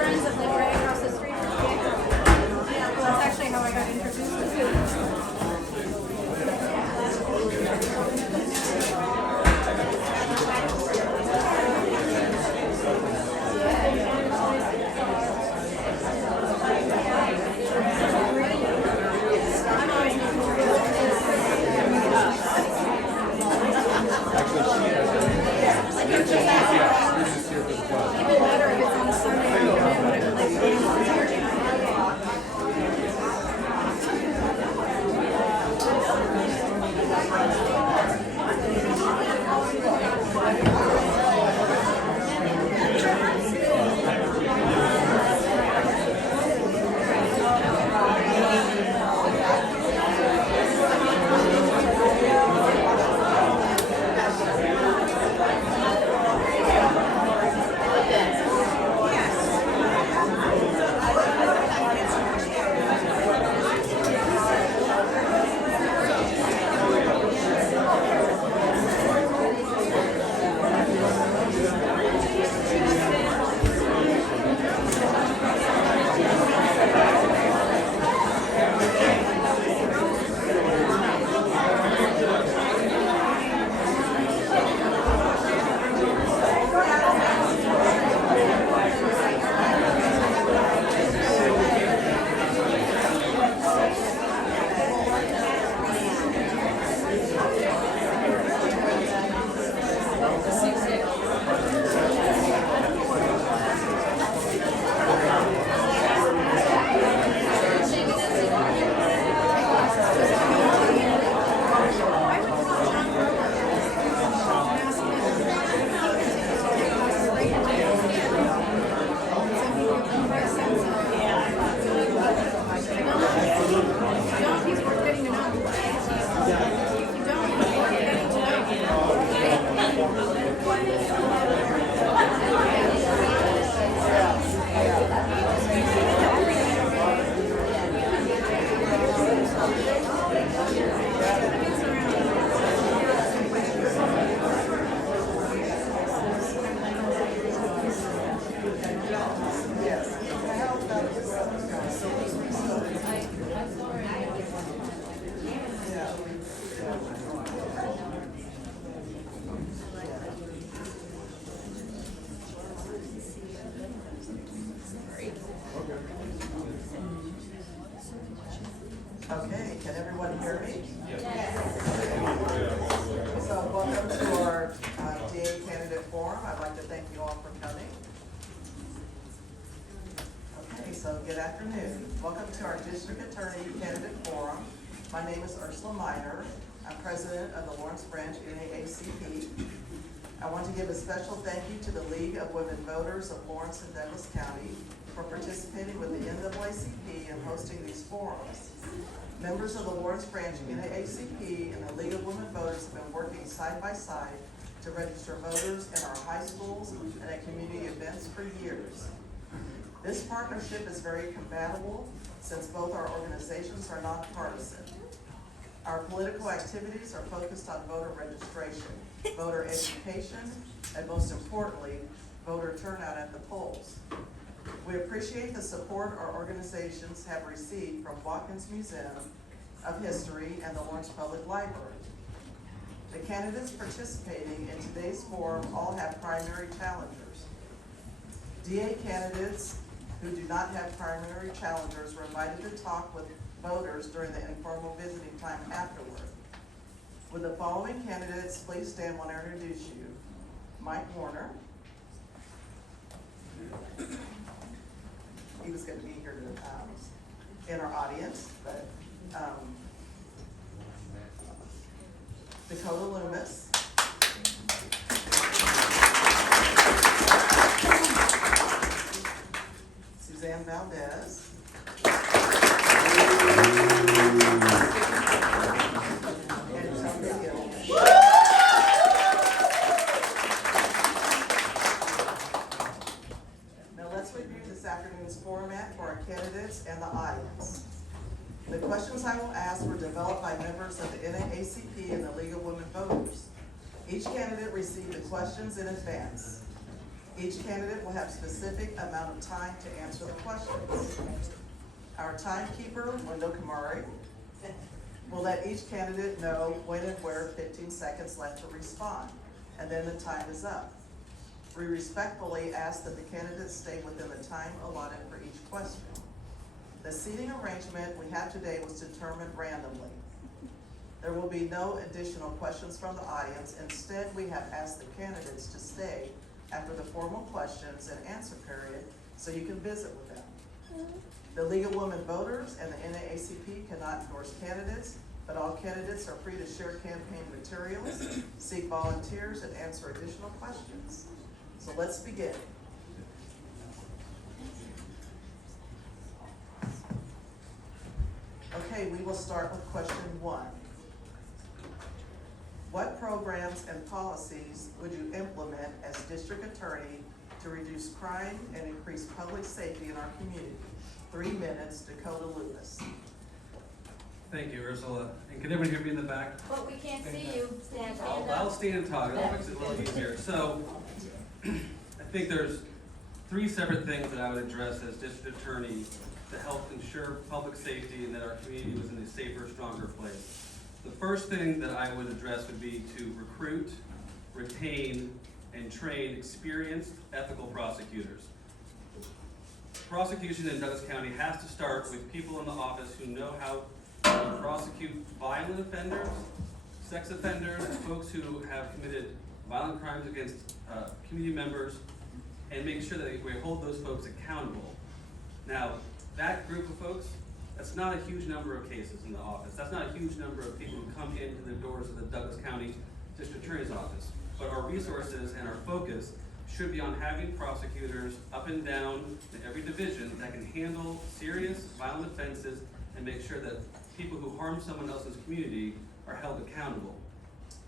friends that live right across the street from me. Yeah, well, that's actually how I got introduced to it. Okay, can everyone hear me? Yes. So welcome to our DA candidate forum. I'd like to thank you all for coming. Okay, so good afternoon. Welcome to our district attorney candidate forum. My name is Ursula Miner. I'm president of the Lawrence Branch NAACP. I want to give a special thank you to the League of Women Voters of Lawrence and Douglas County for participating with the NAACP and hosting these forums. Members of the Lawrence Branch NAACP and the League of Women Voters have been working side by side to register voters in our high schools and at community events for years. This partnership is very compatible since both our organizations are nonpartisan. Our political activities are focused on voter registration, voter education, and most importantly, voter turnout at the polls. We appreciate the support our organizations have received from Watkins Museum of History and the Lawrence Public Library. The candidates participating in today's forum all have primary challengers. DA candidates who do not have primary challengers were invited to talk with voters during the informal visiting time afterward. Would the following candidates please stand when I introduce you? Mike Warner. He was going to be here in our audience, but Dakota Loomis. Suzanne Valdez. Candidates and the audience. The questions I will ask were developed by members of the NAACP and the League of Women Voters. Each candidate received the questions in advance. Each candidate will have a specific amount of time to answer the questions. Our timekeeper, Wendell Kamari, will let each candidate know when and where 15 seconds left to respond, and then the time is up. We respectfully ask that the candidates stay within the time allotted for each question. The seating arrangement we have today was determined randomly. There will be no additional questions from the audience. Instead, we have asked the candidates to stay after the formal questions and answer period so you can visit with them. The League of Women Voters and the NAACP cannot endorse candidates, but all candidates are free to share campaign materials, seek volunteers, and answer additional questions. So let's begin. Okay, we will start with question 1. What programs and policies would you implement as district attorney to reduce crime and increase public safety in our community? 3 minutes, Dakota Lewis. Thank you, Ursula. And can everyone hear me in the back? But we can't see you. Stand I'll up. stand and talk. That makes it a little easier. So, I think there's 3 separate things that I would address as district attorney to help ensure public safety and that our community was in a safer, stronger place. The first thing that I would address would be to recruit, retain, and train experienced ethical prosecutors. Prosecution in Douglas County has to start with people in the office who know how to prosecute violent offenders, sex offenders, folks who have committed violent crimes against community members, and make sure that we hold those folks accountable. Now, that group of folks, that's not a huge number of cases in the office. That's not a huge number of people who come into the doors of the Douglas County District Attorney's Office. But our resources and our focus should be on having prosecutors up and down in every division that can handle serious violent offenses and make sure that people who harm someone else's community are held accountable.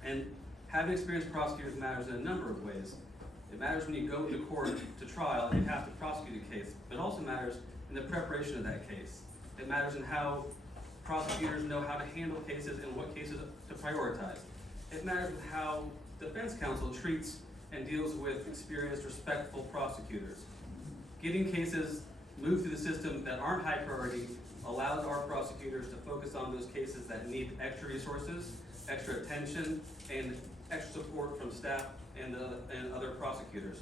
And having experienced prosecutors matters in a number of ways. It matters when you go into court to trial and you have to prosecute a case, but it also matters in the preparation of that case. It matters in how prosecutors know how to handle cases and what cases to prioritize. It matters with how defense counsel treats and deals with experienced, respectful prosecutors. Getting cases moved through the system that aren't high priority allows our prosecutors to focus on those cases that need extra resources, extra attention, and extra support from staff and other prosecutors.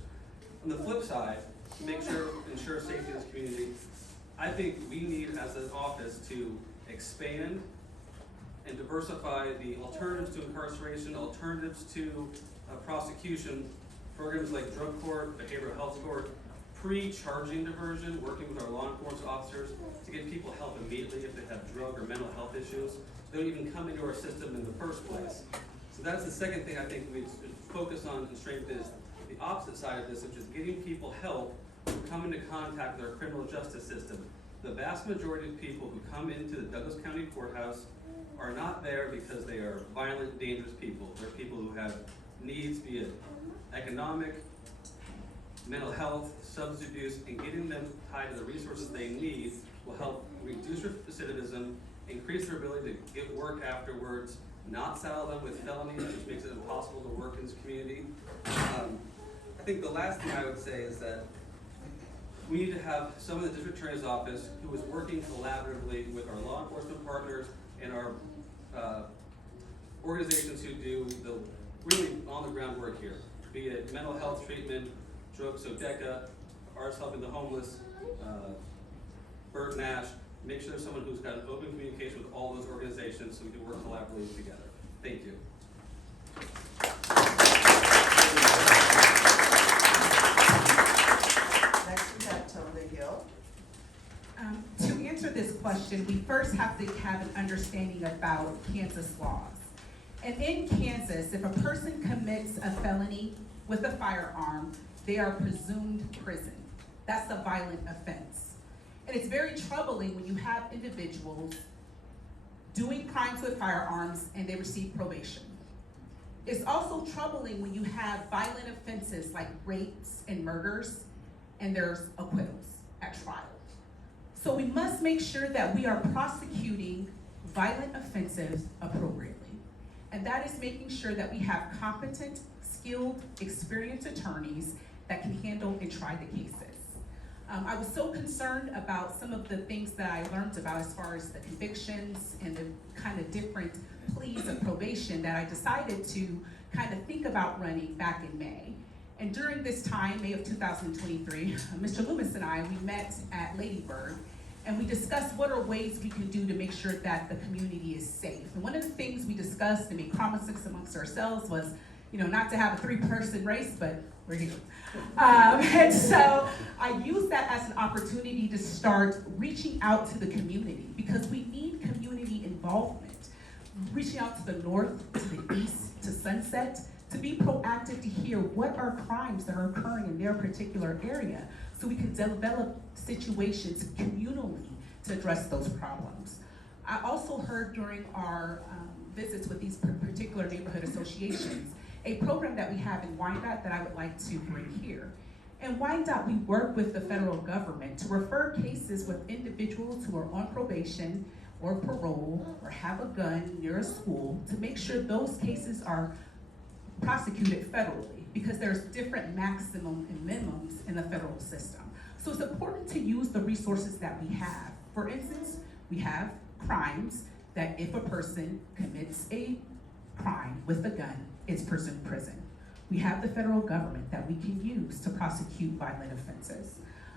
On the flip side, to ensure safety in this community, I think we need as an office to expand and diversify the alternatives to incarceration, alternatives to prosecution, programs like drug court, behavioral health court, pre-charging diversion, working with our law enforcement officers to get people help immediately if they have drug or mental health issues. They don't even come into our system in the first place. So that's the second thing I think we should focus on and strengthen is the opposite side of this, which is getting people help who come into contact with our criminal justice system. The vast majority of people who come into the Douglas County Courthouse are not there because they are violent, dangerous people. They're people who have needs, be it economic, mental health, substance abuse, and getting them tied to the resources they need will help reduce recidivism, increase their ability to get work afterwards, not saddle them with felonies, which makes it impossible to work in this community. I think the last thing I would say is that we need to have someone in the district attorney's office who is working collaboratively with our law enforcement partners and our organizations who do the really on the ground work here, be it mental health treatment, drugs, so DECA, ours helping the homeless, Bert Nash, make sure there's someone who's got an open communication with all those organizations so we can work collaboratively together. Thank you. Next we have Tony Hill. To answer this question, we first have to have an understanding about Kansas laws. And in Kansas, if a person commits a felony with a firearm, they are presumed prison. That's a violent offense. And it's very troubling when you have individuals doing crimes with firearms and they receive probation. It's also troubling when you have violent offenses like rapes and murders and there's acquittals at trial. So we must make sure that we are prosecuting violent offenses appropriately. And that is making sure that we have competent, skilled, experienced attorneys that can handle and try the cases. I was so concerned about some of the things that I learned about as far as the convictions and the kind of different pleas of probation that I decided to kind of think about running back in May. And during this time, May of 2023, Mr. Loomis and I, we met at Ladybird, and we discussed what are ways we can do to make sure that the community is safe. And one of the things we discussed and made promises amongst ourselves was, not to have a 3-person race, but we're here. And so I used that as an opportunity to start reaching out to the community, because we need community involvement. Reaching out to the north, to the east, to Sunset, to be proactive to hear what are crimes that are occurring in their particular area, so we can develop situations communally to address those problems. I also heard during our visits with these particular neighborhood associations, a program that we have in Wyandotte that I would like to bring here. In Wyandotte, we work with the federal government to refer cases with individuals who are on probation or parole or have a gun near a school, to make sure those cases are prosecuted federally, because there's different maximum and minimums in the federal system. So it's important to use the resources that we have. For instance, we have crimes that if a person commits a crime with a gun, it's prison. We have the federal government that we can use to prosecute violent offenses.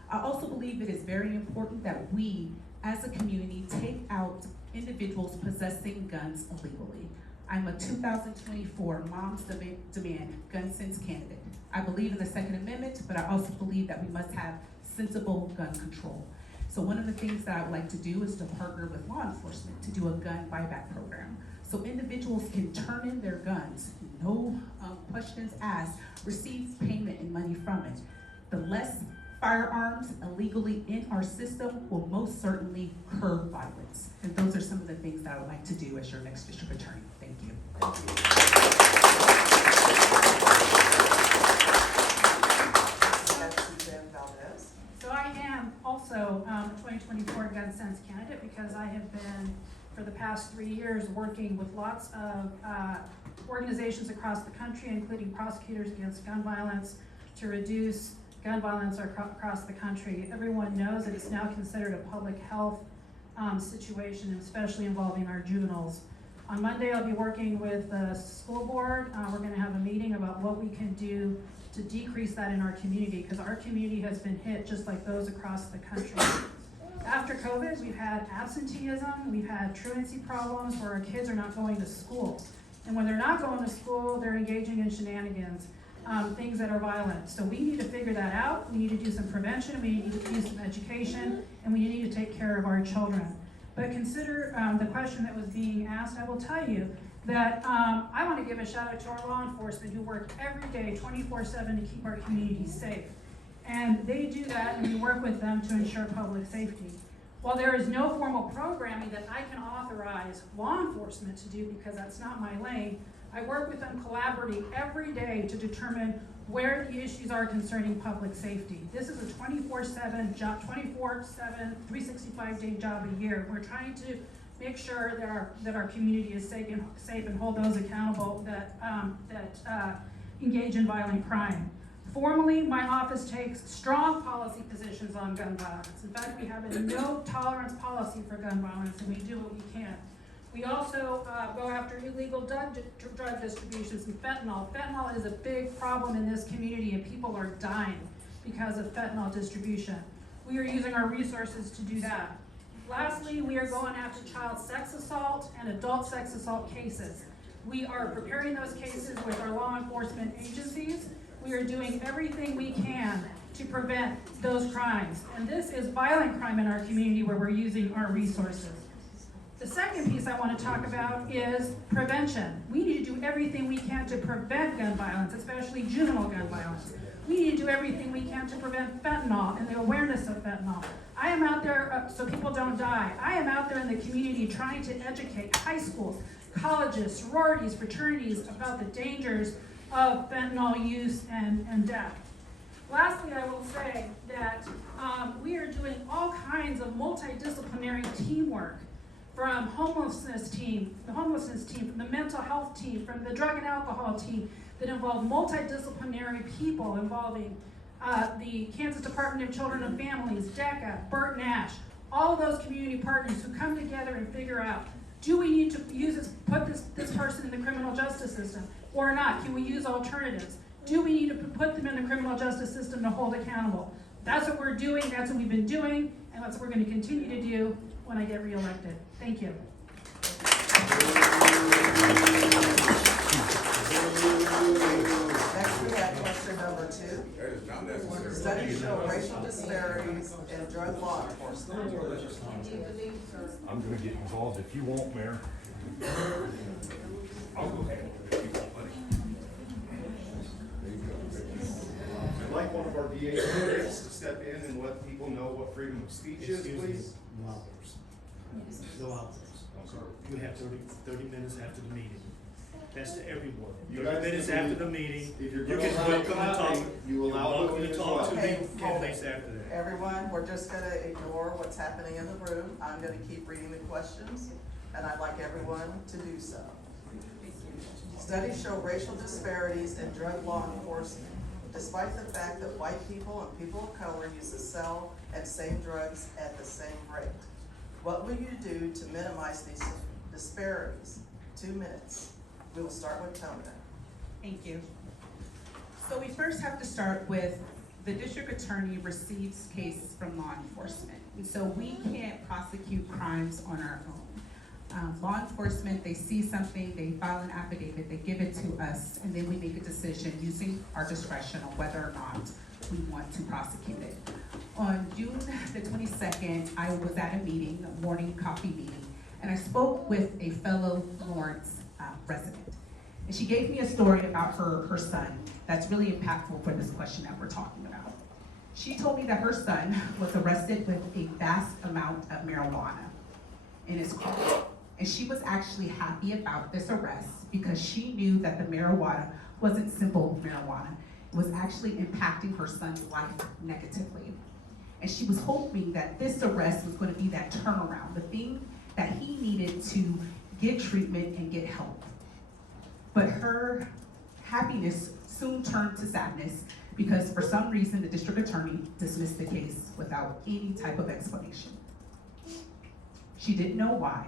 I also believe it is very important that we, as a community, take out individuals possessing guns illegally. I'm a 2024 Moms Demand Gun Sense candidate. I believe in the Second Amendment, but I also believe that we must have sensible gun control. So one of the things that I would like to do is to partner with law enforcement to do a gun buyback program, so individuals can turn in their guns, no questions asked, receive payment and money from it. The less firearms illegally in our system will most certainly curb violence. And those are some of the things that I would like to do as your next district attorney. Thank you. Thank you. That's Suzanne Valdez. So I am also a 2024 Gun Sense candidate, because I have been, for the past 3 years, working with lots of organizations across the country, including prosecutors against gun violence, to reduce gun violence across the country. Everyone knows that it's now considered a public health situation, especially involving our juveniles. On Monday, I'll be working with the school board. We're going to have a meeting about what we can do to decrease that in our community, because our community has been hit just like those across the country. After COVID, we've had absenteeism, we've had truancy problems where our kids are not going to school. And when they're not going to school, they're engaging in shenanigans, things that are violent. So we need to figure that out. We need to do some prevention, we need to do some education, and we need to take care of our children. But consider the question that was being asked. I will tell you that I want to give a shout out to our law enforcement, who work every day 24/7 to keep our community safe. And they do that, and we work with them to ensure public safety. While there is no formal programming that I can authorize law enforcement to do, because that's not my lane, I work with them collaboratively every day to determine where the issues are concerning public safety. This is a 24/7 job, 24/7, 365-day job a year. We're trying to make sure that our community is safe and hold those accountable that engage in violent crime. Formally, my office takes strong policy positions on gun violence. In fact, we have a no tolerance policy for gun violence, and we do what we can. We also go after illegal drug distributions and fentanyl. Fentanyl is a big problem in this community, and people are dying because of fentanyl distribution. We are using our resources to do that. Lastly, we are going after child sex assault and adult sex assault cases. We are preparing those cases with our law enforcement agencies. We are doing everything we can to prevent those crimes. And this is violent crime in our community, where we're using our resources. The second piece I want to talk about is prevention. We need to do everything we can to prevent gun violence, especially juvenile gun violence. We need to do everything we can to prevent fentanyl and the awareness of fentanyl. I am out there so people don't die. I am out there in the community trying to educate high schools, colleges, sororities, fraternities about the dangers of fentanyl use and death. Lastly, I will say that we are doing all kinds of multidisciplinary teamwork, from the homelessness team, from the mental health team, from the drug and alcohol team, that involve multidisciplinary people involving the Kansas Department of Children and Families, DECA, Burt Nash, all of those community partners who come together and figure out, do we need to put this person in the criminal justice system or not? Can we use alternatives? Do we need to put them in the criminal justice system to hold accountable? That's what we're doing, that's what we've been doing, and that's what we're going to continue to do when I get reelected. Thank you. Next, we have question number 2. Studies show racial disparities in drug law enforcement. I'm gonna get involved if you won't, Mayor. I'll go ahead. I'd like one of our DA candidates to step in and let people know what freedom of speech is, please. No outbursts. No outbursts. You have 30 minutes after the meeting. That's to everyone. You 30 guys minutes can after the meeting. If you're You gonna can allow welcome to talk. clapping, you You're allow welcome booing to as talk well. to Okay, the candidates after that. Everyone, we're just going to ignore what's happening in the room. I'm going to keep reading the questions, and I'd like everyone to do so. Studies show racial disparities in drug law enforcement, despite the fact that white people and people of color use the sell and same drugs at the same rate. What will you do to minimize these disparities? 2 minutes. We will start with Tona. Thank you. So we first have to start with the district attorney receives case from law enforcement. And so we can't prosecute crimes on our own. Law enforcement, they see something, they file an affidavit, they give it to us, and then we make a decision using our discretion on whether or not we want to prosecute it. On June the 22nd, I was at a meeting, a morning coffee meeting, and I spoke with a fellow Lawrence resident. And she gave me a story about her son that's really impactful for this question that we're talking about. She told me that her son was arrested with a vast amount of marijuana in his car. And she was actually happy about this arrest because she knew that the marijuana wasn't simple marijuana. It was actually impacting her son's life negatively. And she was hoping that this arrest was going to be that turnaround, the thing that he needed to get treatment and get help. But her happiness soon turned to sadness because for some reason the district attorney dismissed the case without any type of explanation. She didn't know why,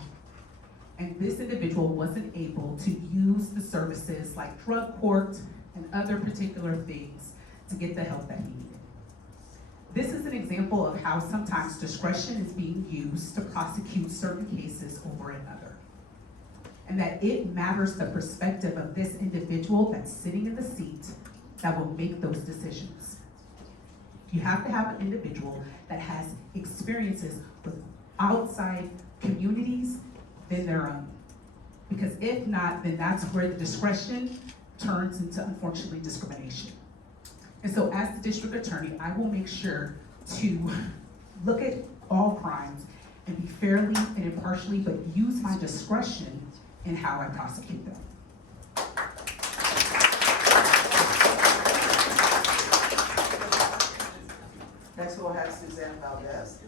and this individual wasn't able to use the services like drug court and other particular things to get the help that he needed. This is an example of how sometimes discretion is being used to prosecute certain cases over another. And that it matters the perspective of this individual that's sitting in the seat that will make those decisions. You have to have an individual that has experiences with outside communities than their own. Because if not, then that's where the discretion turns into, unfortunately, discrimination. And so as the district attorney, I will make sure to look at all crimes and be fairly and impartially, but use my discretion in how I prosecute them. Next, we'll have Suzanne Valdez.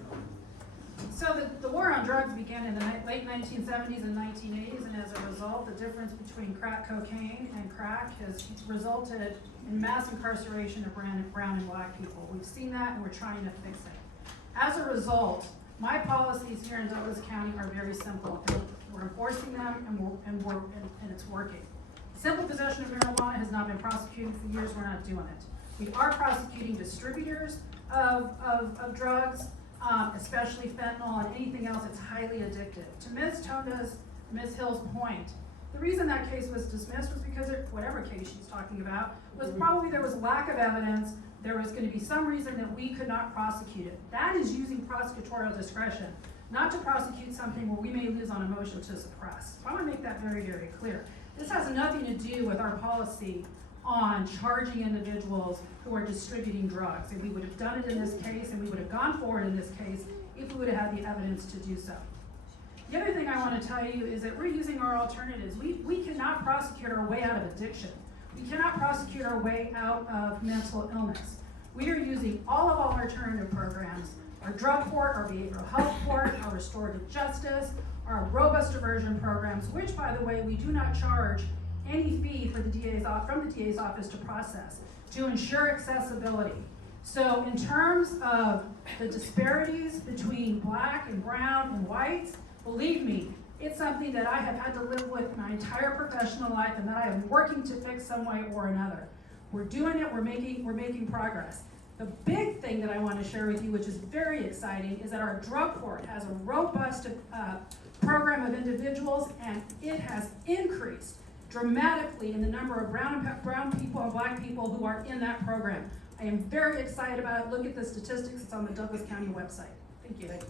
So the war on drugs began in the late 1970s and 1980s, and as a result, the difference between crack cocaine and crack has resulted in mass incarceration of brown and black people. We've seen that, and we're trying to fix it. As a result, my policies here in Douglas County are very simple. We're enforcing them, and it's working. Simple possession of marijuana has not been prosecuted for years. We're not doing it. We are prosecuting distributors of drugs, especially fentanyl and anything else that's highly addictive. To Ms. Hill's point, the reason that case was dismissed was because whatever case she's talking about was probably there was lack of evidence. There was going to be some reason that we could not prosecute it. That is using prosecutorial discretion, not to prosecute something where we may lose on a motion to suppress. So I want to make that very, very clear. This has nothing to do with our policy on charging individuals who are distributing drugs. And we would have done it in this case, and we would have gone forward in this case if we would have had the evidence to do so. The other thing I want to tell you is that we're using our alternatives. We cannot prosecute our way out of addiction. We cannot prosecute our way out of mental illness. We are using all of our alternative programs, our drug court, our behavioral health court, our restorative justice, our robust diversion programs, which, by the way, we do not charge any fee for from the DA's office to process, to ensure accessibility. So in terms of the disparities between black and brown and whites, believe me, it's something that I have had to live with my entire professional life and that I am working to fix some way or another. We're doing it, we're making progress. The big thing that I want to share with you, which is very exciting, is that our drug court has a robust program of individuals, and it has increased dramatically in the number of brown people and black people who are in that program. I am very excited about it. Look at the statistics, it's on the Douglas County website. Thank you. Thank you.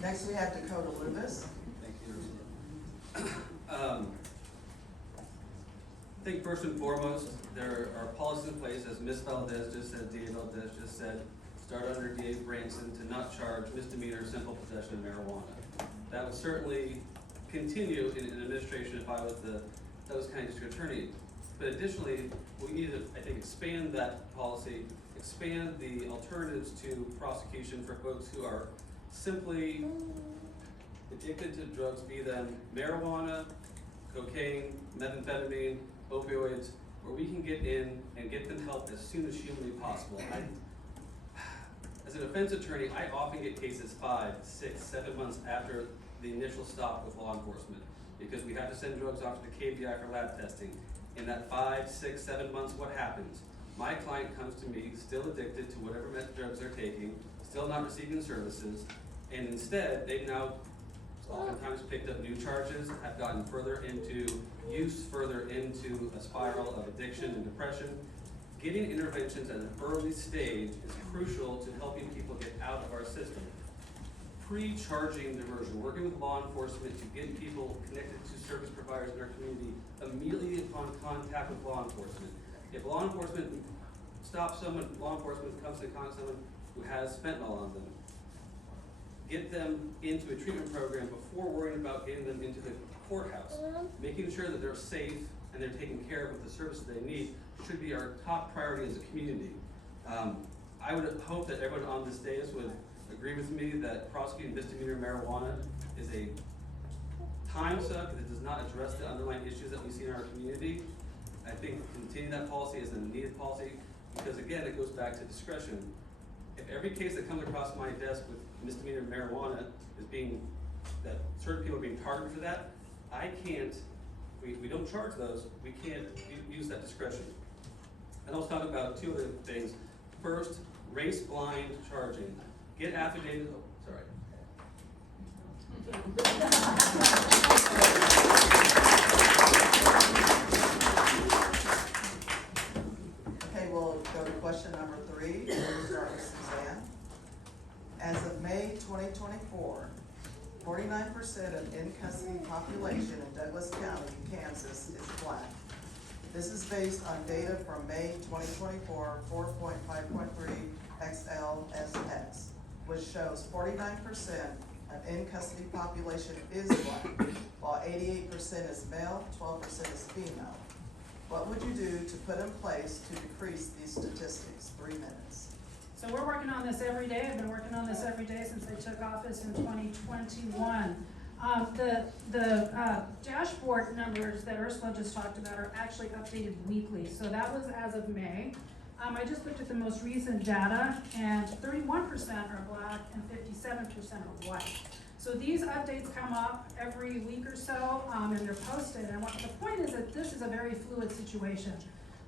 Next, we have Dakota Lubis. Thank you. I think first and foremost, there are policies in place, as Ms. Valdez just said, DA Valdez just said, start under DA Branson to not charge misdemeanor simple possession of marijuana. That would certainly continue in an administration if I was the Douglas County District Attorney. But additionally, we need to, I think, expand that policy, expand the alternatives to prosecution for folks who are simply addicted to drugs, be them marijuana, cocaine, methamphetamine, opioids, where we can get in and get them help as soon as humanly possible. As an offense attorney, I often get cases 5, 6, 7 months after the initial stop with law enforcement, because we have to send drugs off to the KBI for lab testing. In that 5, 6, 7 months, what happens? My client comes to me still addicted to whatever meth drugs they're taking, still not receiving services, and instead, they've now oftentimes picked up new charges, have gotten further into use, further into a spiral of addiction and depression. Getting interventions at an early stage is crucial to helping people get out of our system. Pre-charging diversion, working with law enforcement to get people connected to service providers in our community immediately upon contact with law enforcement. If law enforcement stops someone, law enforcement comes to contact someone who has fentanyl on them, get them into a treatment program before worrying about getting them into the courthouse. Making sure that they're safe and they're taken care of with the services they need should be our top priority as a community. I would hope that everyone on this dais would agree with me that prosecuting misdemeanor marijuana is a time suck that does not address the underlying issues that we see in our community. I think continuing that policy is a needed policy because, again, it goes back to discretion. If every case that comes across my desk with misdemeanor marijuana is being, that certain people are being targeted for that, I can't, we don't charge those, we can't use that discretion. And I'll talk about 2 other things. First, race-blind charging. Get affidavits, sorry. Okay, we'll go to question number 3. We'll start with Suzanne. As of May 2024, 49% of in-custody population in Douglas County, Kansas is black. This is based on data from May 2024, 4.5.3 XLSX, which shows 49% of in-custody population is black, while 88% is male, 12% is female. What would you do to put in place to decrease these statistics? 3 minutes. So we're working on this every day. I've been working on this every day since I took office in 2021. The dashboard numbers that Ursula just talked about are actually updated weekly. So that was as of May. I just looked at the most recent data, and 31% are black and 57% are white. So these updates come up every week or so, and they're posted. And the point is that this is a very fluid situation.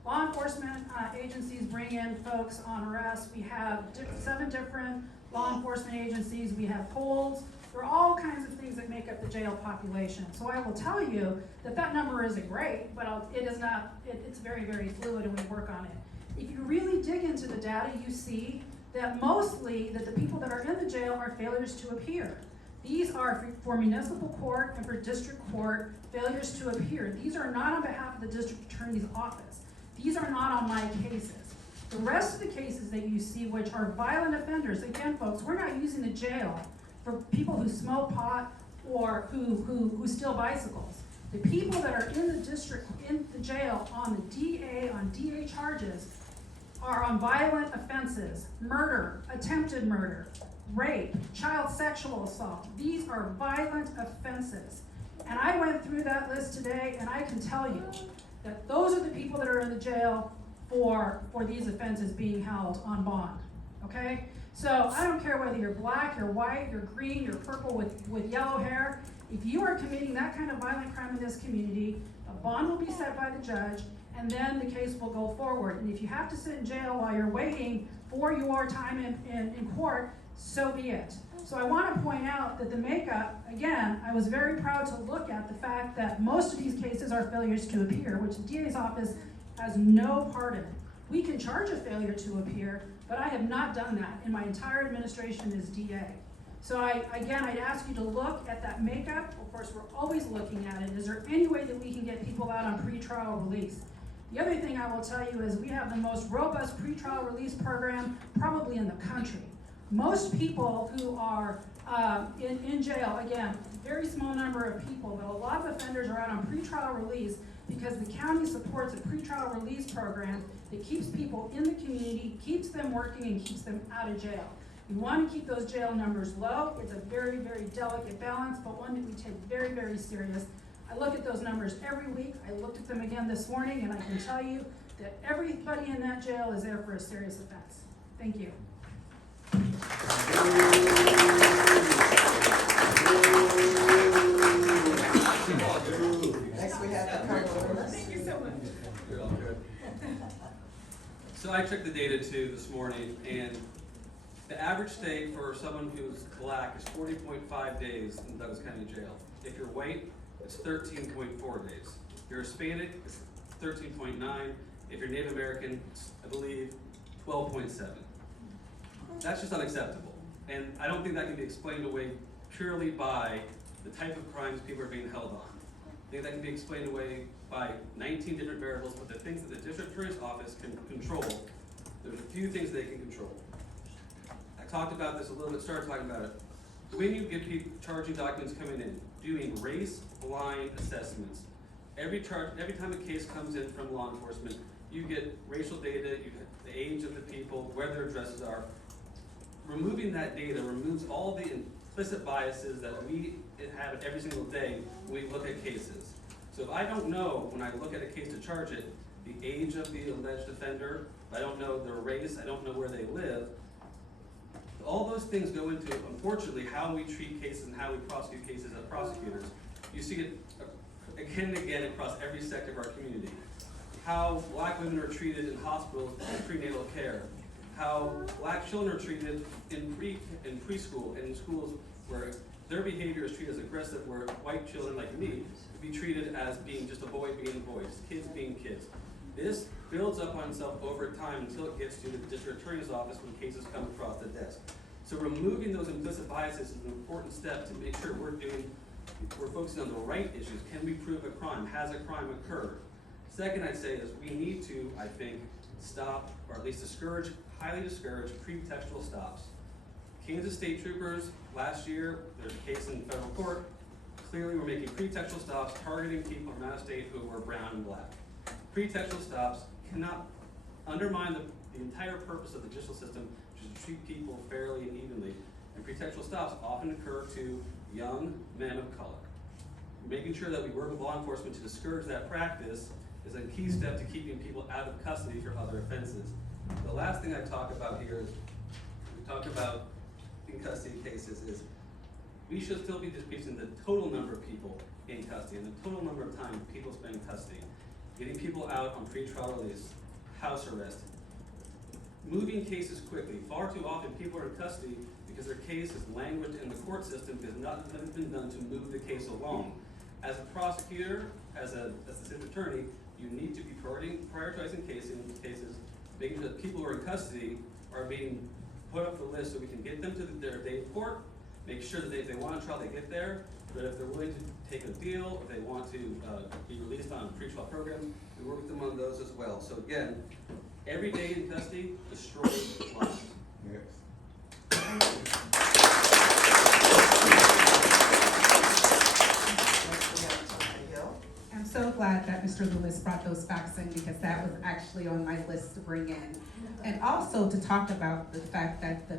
Law enforcement agencies bring in folks on arrest. We have 7 different law enforcement agencies. We have polls. There are all kinds of things that make up the jail population. So I will tell you that that number isn't great, but it is not. It's very, very fluid, and we work on it. If you really dig into the data, you see that mostly that the people that are in the jail are failures to appear. These are for municipal court and for district court failures to appear. These are not on behalf of the district attorney's office. These are not on my cases. The rest of the cases that you see, which are violent offenders, again, folks, we're not using the jail for people who smoke pot or who steal bicycles. The people that are in the district, in the jail on DA charges are on violent offenses, murder, attempted murder, rape, child sexual assault. These are violent offenses. And I went through that list today, and I can tell you that those are the people that are in the jail for these offenses being held on bond, okay? So I don't care whether you're black, you're white, you're green, you're purple with yellow hair. If you are committing that kind of violent crime in this community, a bond will be set by the judge, and then the case will go forward. And if you have to sit in jail while you're waiting for your time in court, so be it. So I want to point out that the makeup, again, I was very proud to look at the fact that most of these cases are failures to appear, which the DA's office has no part in. We can charge a failure to appear, but I have not done that in my entire administration as DA. So I'd ask you to look at that makeup. Of course, we're always looking at it. Is there any way that we can get people out on pretrial release? The other thing I will tell you is we have the most robust pretrial release program probably in the country. Most people who are in jail, again, very small number of people, but a lot of offenders are out on pretrial release because the county supports a pretrial release program that keeps people in the community, keeps them working, and keeps them out of jail. We want to keep those jail numbers low. It's a very, very delicate balance, but one that we take very, very serious. I look at those numbers every week. I looked at them again this morning, and I can tell you that everybody in that jail is there for a serious offense. Thank you. Next we have the Cumberland. Thank you so much. So I checked the data too this morning, and the average stay for someone who's black is 40.5 days in Douglas County Jail. If you're white, it's 13.4 days. If you're Hispanic, it's 13.9. If you're Native American, it's, I believe, 12.7. That's just unacceptable. And I don't think that can be explained away purely by the type of crimes people are being held on. I think that can be explained away by 19 different variables, but the things that the district attorney's office can control, there's a few things they can control. I talked about this a little bit, started talking about it. When you get people charging documents coming in, doing race-blind assessments. Every time a case comes in from law enforcement, you get racial data, you get the age of the people, where their addresses are. Removing that data removes all the implicit biases that we have every single day when we look at cases. So if I don't know, when I look at a case to charge it, the age of the alleged offender, I don't know their race, I don't know where they live, all those things go into, unfortunately, how we treat cases and how we prosecute cases as prosecutors. You see it again and again across every sector of our community. How black women are treated in hospitals in prenatal care. How black children are treated in preschool and in schools where their behavior is treated as aggressive, where white children like me would be treated as being just a boy being boys, kids being kids. This builds up on itself over time until it gets to the district attorney's office when cases come across the desk. So removing those implicit biases is an important step to make sure we're focusing on the right issues. Can we prove a crime? Has a crime occurred? Second, I'd say is we need to, I think, stop, or at least discourage, highly discourage pretextual stops. Kansas State Troopers, last year, there's a case in federal court. Clearly, we're making pretextual stops, targeting people from out of state who were brown and black. Pretextual stops cannot undermine the entire purpose of the judicial system, which is to treat people fairly and evenly. And pretextual stops often occur to young men of color. Making sure that we work with law enforcement to discourage that practice is a key step to keeping people out of custody for other offenses. The last thing I talk about here is, we talk about in custody cases, is we should still be decreasing the total number of people in custody and the total number of time people spend in custody. Getting people out on pretrial release, house arrest, moving cases quickly. Far too often people are in custody because their case is languished in the court system because nothing has been done to move the case along. As a prosecutor, as a district attorney, you need to be prioritizing cases, making sure that people who are in custody are being put up the list so we can get them to their day of court, make sure that if they want a trial, they get there, but if they're willing to take a deal, if they want to be released on a pretrial program, we work with them on those as well. So again, every day in custody destroys lives. I'm so glad that Mr. Lewis brought those facts in because that was actually on my list to bring in. And also to talk about the fact that the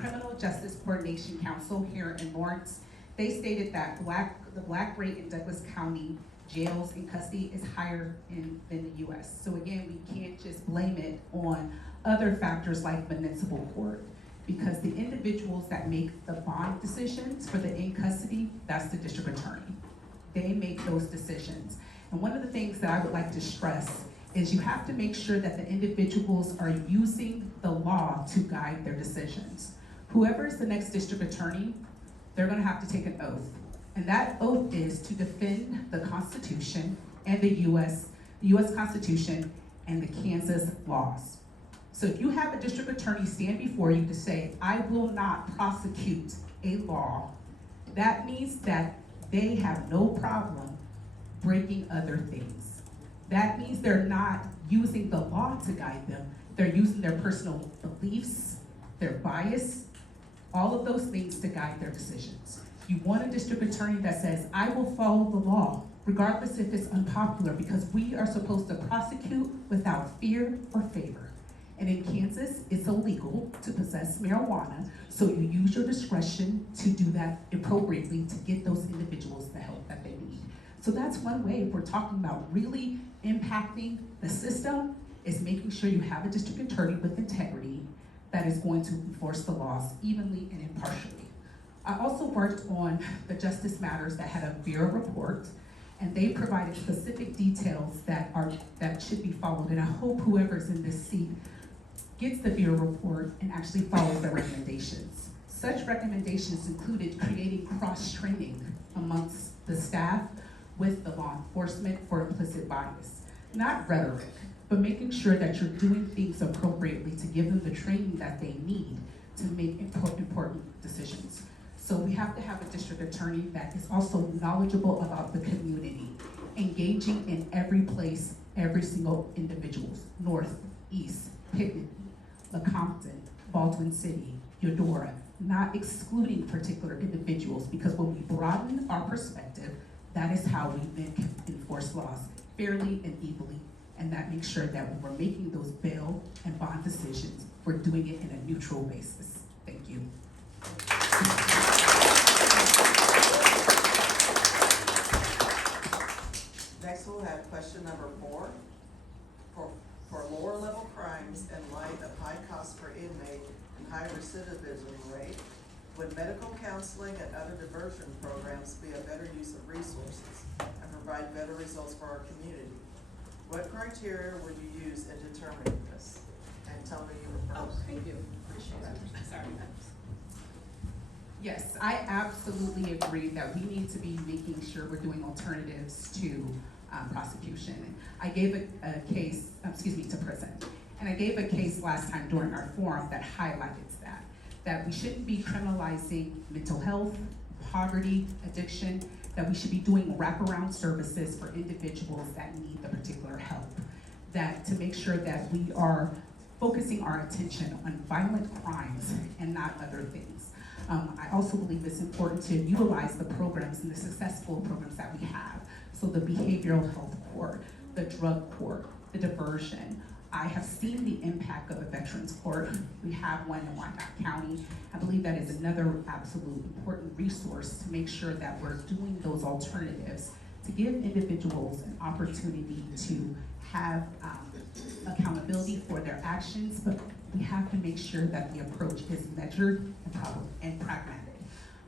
Criminal Justice Coordination Council here in Lawrence, they stated that black the black rate in Douglas County jails and custody is higher than the US. So again, we can't just blame it on other factors like municipal court, because the individuals that make the bond decisions for the in custody, that's the district attorney. They make those decisions. And one of the things that I would like to stress is you have to make sure that the individuals are using the law to guide their decisions. Whoever is the next district attorney, they're gonna have to take an oath. And that oath is to defend the Constitution and the US Constitution and the Kansas laws. So if you have a district attorney stand before you to say, I will not prosecute a law, that means that they have no problem breaking other things. That means they're not using the law to guide them. They're using their personal beliefs, their bias, all of those things to guide their decisions. You want a district attorney that says, I will follow the law, regardless if it's unpopular, because we are supposed to prosecute without fear or favor. And in Kansas, it's illegal to possess marijuana, so you use your discretion to do that appropriately to get those individuals the help that they need. So that's one way, if we're talking about really impacting the system, is making sure you have a district attorney with integrity that is going to enforce the laws evenly and impartially. I also worked on the Justice Matters that had a Bureau report, and they provided specific details that should be followed, and I hope whoever's in this seat gets the Bureau report and actually follows the recommendations. Such recommendations included creating cross-training amongst the staff with the law enforcement for implicit bias. Not rhetoric, but making sure that you're doing things appropriately to give them the training that they need to make important decisions. So we have to have a district attorney that is also knowledgeable about the community, engaging in every place, every single individuals, north, east, Pickett, Lecompton, Baldwin City, Eudora, not excluding particular individuals, because when we broaden our perspective, that is how we then can enforce laws fairly and evenly, and that makes sure that when we're making those bail and bond decisions, we're doing it in a neutral basis. Thank you. Next, we'll have question number 4. For lower level crimes in light of high cost per inmate and high recidivism rate, would medical counseling and other diversion programs be a better use of resources and provide better results for our community? What criteria would you use in determining this? And tell me your first. Thank you. Appreciate that. Sorry. Yes, I absolutely agree that we need to be making sure we're doing alternatives to prosecution. I gave a case, to prison. And I gave a case last time during our forum that highlighted that we shouldn't be criminalizing mental health, poverty, addiction, that we should be doing wraparound services for individuals that need the particular help. That to make sure that we are focusing our attention on violent crimes and not other things. I also believe it's important to utilize the programs and the successful programs that we have. So the behavioral health court, the drug court, the diversion. I have seen the impact of a veterans court. We have one in Wyandotte County. I believe that is another absolute important resource to make sure that we're doing those alternatives to give individuals an opportunity to have accountability for their actions, but we have to make sure that the approach is measured and pragmatic.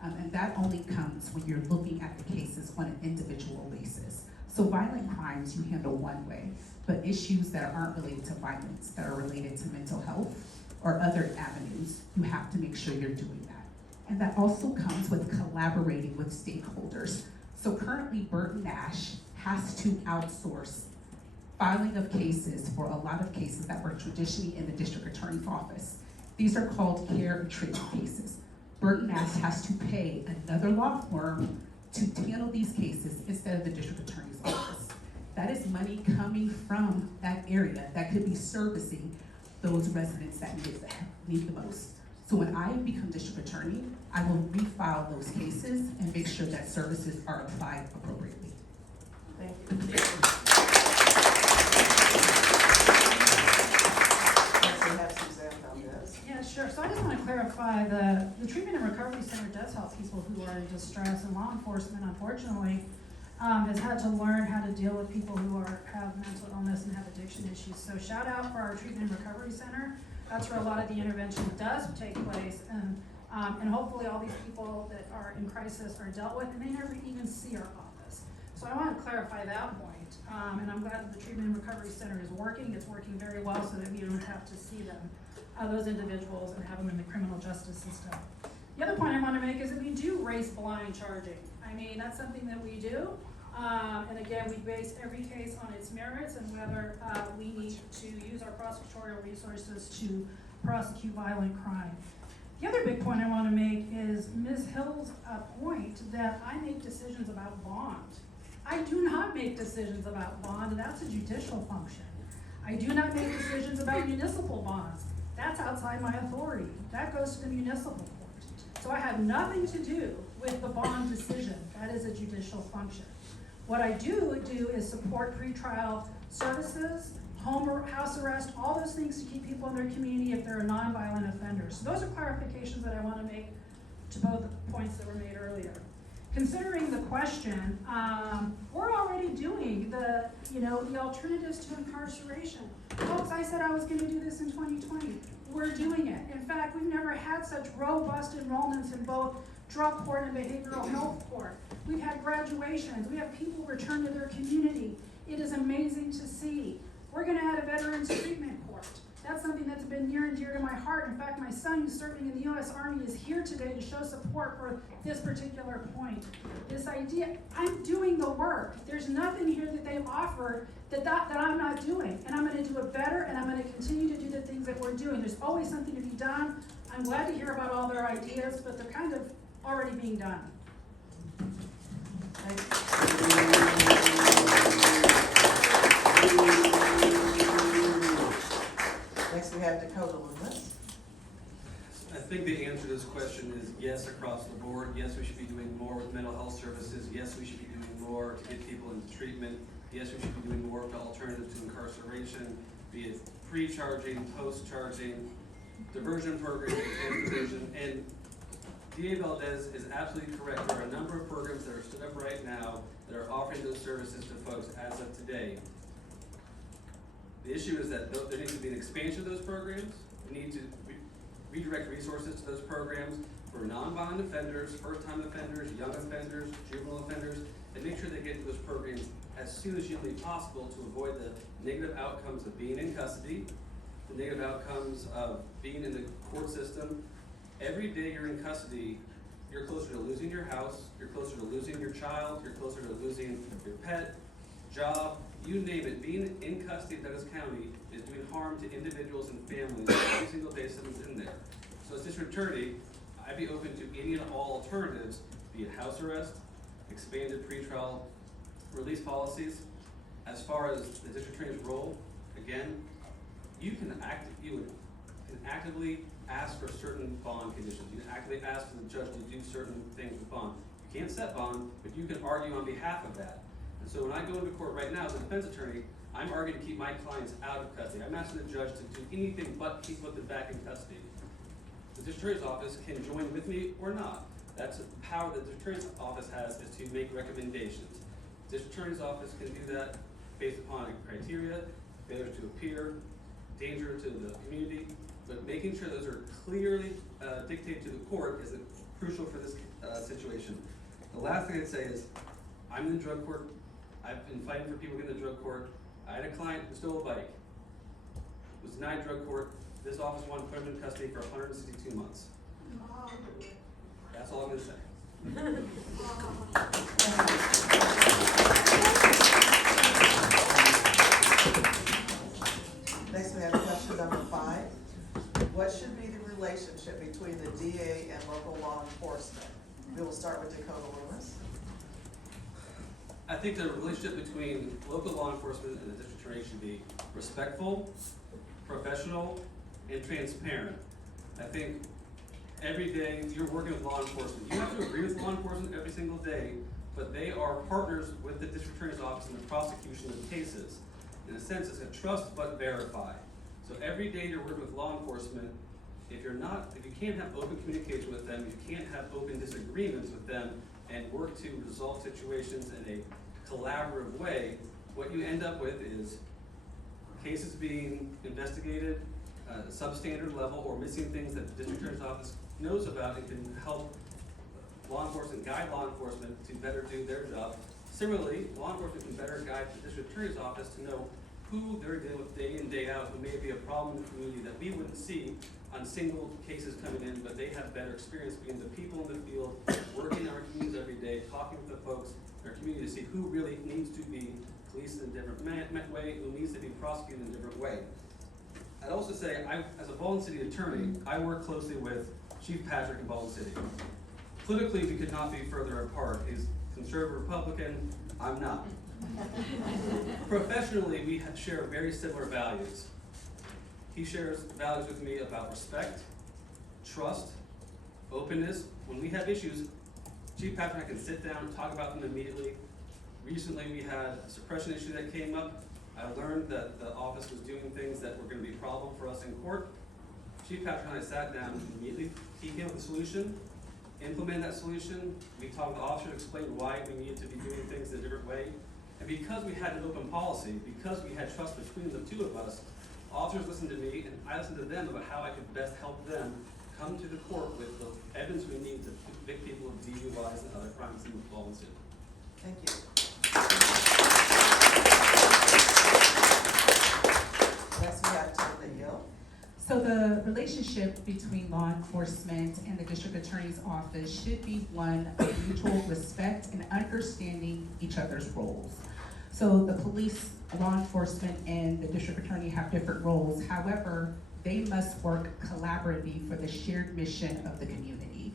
And that only comes when you're looking at the cases on an individual basis. So violent crimes you handle one way, but issues that aren't related to violence, that are related to mental health or other avenues, you have to make sure you're doing that. And that also comes with collaborating with stakeholders. So currently Burton Nash has to outsource filing of cases for a lot of cases that were traditionally in the district attorney's office. These are called care and treatment cases. Burton Nash has to pay another law firm to handle these cases instead of the district attorney's office. That is money coming from that area that could be servicing those residents that need the most. So when I become district attorney, I will refile those cases and make sure that services are applied appropriately. Thank you. Next, we have Suzanne Valdez. Yeah, sure. So I just want to clarify the treatment and recovery Center does help people who are in distress, and law enforcement, unfortunately, has had to learn how to deal with people who have mental illness and have addiction issues. So shout out for our Treatment and Recovery Center. That's where a lot of the intervention does take place, and hopefully all these people that are in crisis are dealt with, and they never even see our office. So I want to clarify that point, and I'm glad that the Treatment and Recovery Center is working. It's working very well so that we don't have to see them, those individuals, and have them in the criminal justice system. The other point I want to make is that we do race-blind charging. I mean, that's something that we do. And again, we base every case on its merits and whether we need to use our prosecutorial resources to prosecute violent crime. The other big point I want to make is Ms. Hill's point that I make decisions about bond. I do not make decisions about bond. That's a judicial function. I do not make decisions about municipal bonds. That's outside my authority. That goes to the municipal court. So I have nothing to do with the bond decision. That is a judicial function. What I do is support pretrial services, home or house arrest, all those things to keep people in their community if they're nonviolent offenders. So those are clarifications that I want to make to both the points that were made earlier. Considering the question, we're already doing the alternatives to incarceration. Folks, I said I was going to do this in 2020. We're doing it. In fact, we've never had such robust enrollments in both drug court and behavioral health court. We've had graduations. We have people return to their community. It is amazing to see. We're going to add a veterans treatment court. That's something that's been near and dear to my heart. In fact, my son, who's serving in the U.S. Army, is here today to show support for this particular point. This idea, I'm doing the work. There's nothing here that they've offered that I'm not doing. And I'm going to do it better, and I'm going to continue to do the things that we're doing. There's always something to be done. I'm glad to hear about all their ideas, but they're kind of already being done. Next we have Dakota Loomis. I think the answer to this question is yes across the board. Yes, we should be doing more with mental health services. Yes, we should be doing more to get people into treatment. Yes, we should be doing more for alternatives to incarceration, be it pre-charging, post-charging, diversion programs, and diversion. And DA Valdez is absolutely correct. There are a number of programs that are stood up right now that are offering those services to folks as of today. The issue is that there needs to be an expansion of those programs. We need to redirect resources to those programs for nonviolent offenders, first-time offenders, young offenders, juvenile offenders, and make sure they get to those programs as soon as humanly possible to avoid the negative outcomes of being in custody, the negative outcomes of being in the court system. Every day you're in custody, you're closer to losing your house, you're closer to losing your child, you're closer to losing your pet, job, you name it. Being in custody in Douglas County is doing harm to individuals and families every single day someone's in there. So as district attorney, I'd be open to any and all alternatives, be it house arrest, expanded pretrial release policies. As far as the district attorney's role, again, you can actively ask for certain bond conditions. You can actively ask for the judge to do certain things with bond. You can't set bond, but you can argue on behalf of that. And so when I go into court right now as a defense attorney, I'm arguing to keep my clients out of custody. I'm asking the judge to do anything but keep them back in custody. The district attorney's office can join with me or not. That's the power that the district attorney's office has, is to make recommendations. The district attorney's office can do that based upon criteria, failure to appear, danger to the community, but making sure those are clearly dictated to the court is crucial for this situation. The last thing I'd say is, I'm in the drug court. I've been fighting for people to get in the drug court. I had a client who stole a bike, was denied drug court. This office wanted to put him in custody for 162 months. That's all I'm going to say. Next we have question number 5. What should be the relationship between the DA and local law enforcement? We will start with Dakota Loomis. I think the relationship between local law enforcement and the district attorney should be respectful, professional, and transparent. I think every day you're working with law enforcement. You have to agree with law enforcement every single day, but they are partners with the district attorney's office in the prosecution of cases. In a sense, it's a trust but verify. So every day you're working with law enforcement, if you can't have open communication with them, you can't have open disagreements with them and work to resolve situations in a collaborative way, what you end up with is cases being investigated substandard level or missing things that the district attorney's office knows about and can help law enforcement, guide law enforcement to better do their job. Similarly, law enforcement can better guide the district attorney's office to know who they're dealing with day in, day out, who may be a problem in the community that we wouldn't see on single cases coming in, but they have better experience being the people in the field, working in our communities every day, talking with the folks in our community to see who really needs to be policed in a different way, who needs to be prosecuted in a different way. I'd also say, as a Baldwin City attorney, I work closely with Chief Patrick in Baldwin City. Politically, we could not be further apart. He's conservative Republican, I'm not. Professionally, we share very similar values. He shares values with me about respect, trust, openness. When we have issues, Chief Patrick and I can sit down and talk about them immediately. Recently, we had a suppression issue that came up. I learned that the office was doing things that were going to be a problem for us in court. Chief Patrick and I sat down and immediately. He came up with a solution, implemented that solution. We talked with the officer to explain why we needed to be doing things in a different way. And because we had an open policy, because we had trust between the two of us, officers listened to me and I listened to them about how I could best help them come to the court with the evidence we need to convict people of DUIs and other crimes in Baldwin City. Thank you. Next we have Tilda Hill. So the relationship between law enforcement and the district attorney's office should be one of mutual respect and understanding each other's roles. So the police, law enforcement, and the district attorney have different roles. However, they must work collaboratively for the shared mission of the community.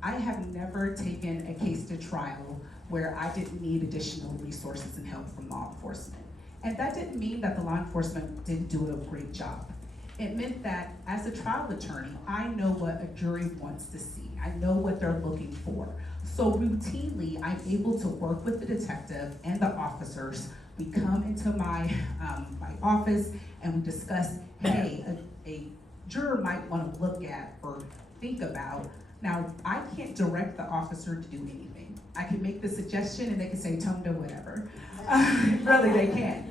I have never taken a case to trial where I didn't need additional resources and help from law enforcement. And that didn't mean that the law enforcement didn't do a great job. It meant that as a trial attorney, I know what a jury wants to see. I know what they're looking for. So routinely, I'm able to work with the detective and the officers. We come into my office and we discuss, hey, a juror might want to look at or think about. Now, I can't direct the officer to do anything. I can make the suggestion and they can say, tone to whatever. Really, they can't.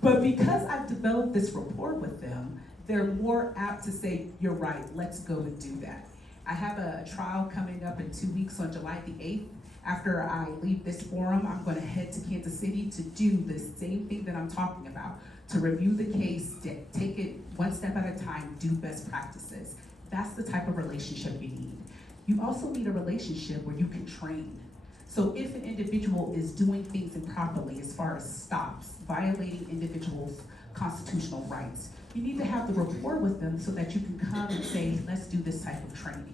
But because I've developed this rapport with them, they're more apt to say, you're right, let's go and do that. I have a trial coming up in 2 weeks on July the 8th. After I leave this forum, I'm going to head to Kansas City to do the same thing that I'm talking about, to review the case, to take it one step at a time, do best practices. That's the type of relationship you need. You also need a relationship where you can train. So if an individual is doing things improperly as far as stops, violating individuals' constitutional rights, you need to have the rapport with them so that you can come and say, let's do this type of training.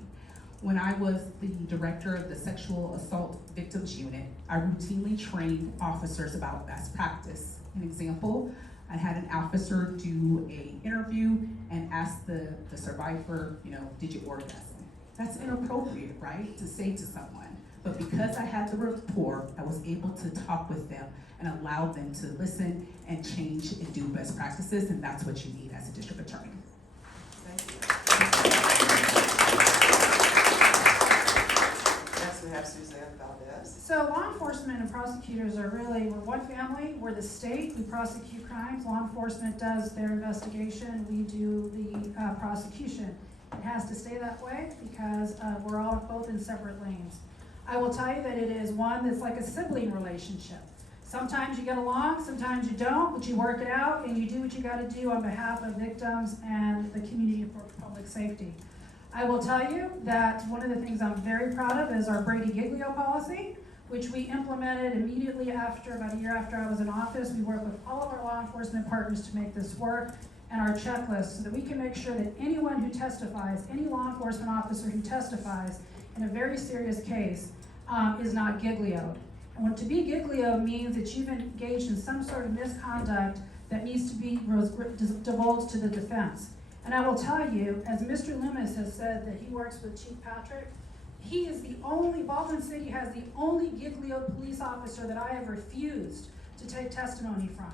When I was the director of the Sexual Assault Victims Unit, I routinely trained officers about best practice. An example, I had an officer do an interview and ask the survivor, did you orgasm? That's inappropriate, right, to say to someone. But because I had the rapport, I was able to talk with them and allow them to listen and change and do best practices, and that's what you need as a district attorney. Thank you. Next we have Suzanne Valdez. So law enforcement and prosecutors are really, we're one family, we're the state, we prosecute crimes, law enforcement does their investigation, we do the prosecution. It has to stay that way because we're all both in separate lanes. I will tell you that it is one that's like a sibling relationship. Sometimes you get along, sometimes you don't, but you work it out and you do what you gotta do on behalf of victims and the community for public safety. I will tell you that one of the things I'm very proud of is our Brady Giglio policy, which we implemented immediately after, about a year after I was in office. We work with all of our law enforcement partners to make this work, and our checklist so that we can make sure that anyone who testifies, any law enforcement officer who testifies in a very serious case is not giglioed. And to be giglioed means that you've engaged in some sort of misconduct that needs to be divulged to the defense. And I will tell you, as Mr. Loomis has said that he works with Chief Patrick, he is the only, Baldwin City has the only giglioed police officer that I have refused to take testimony from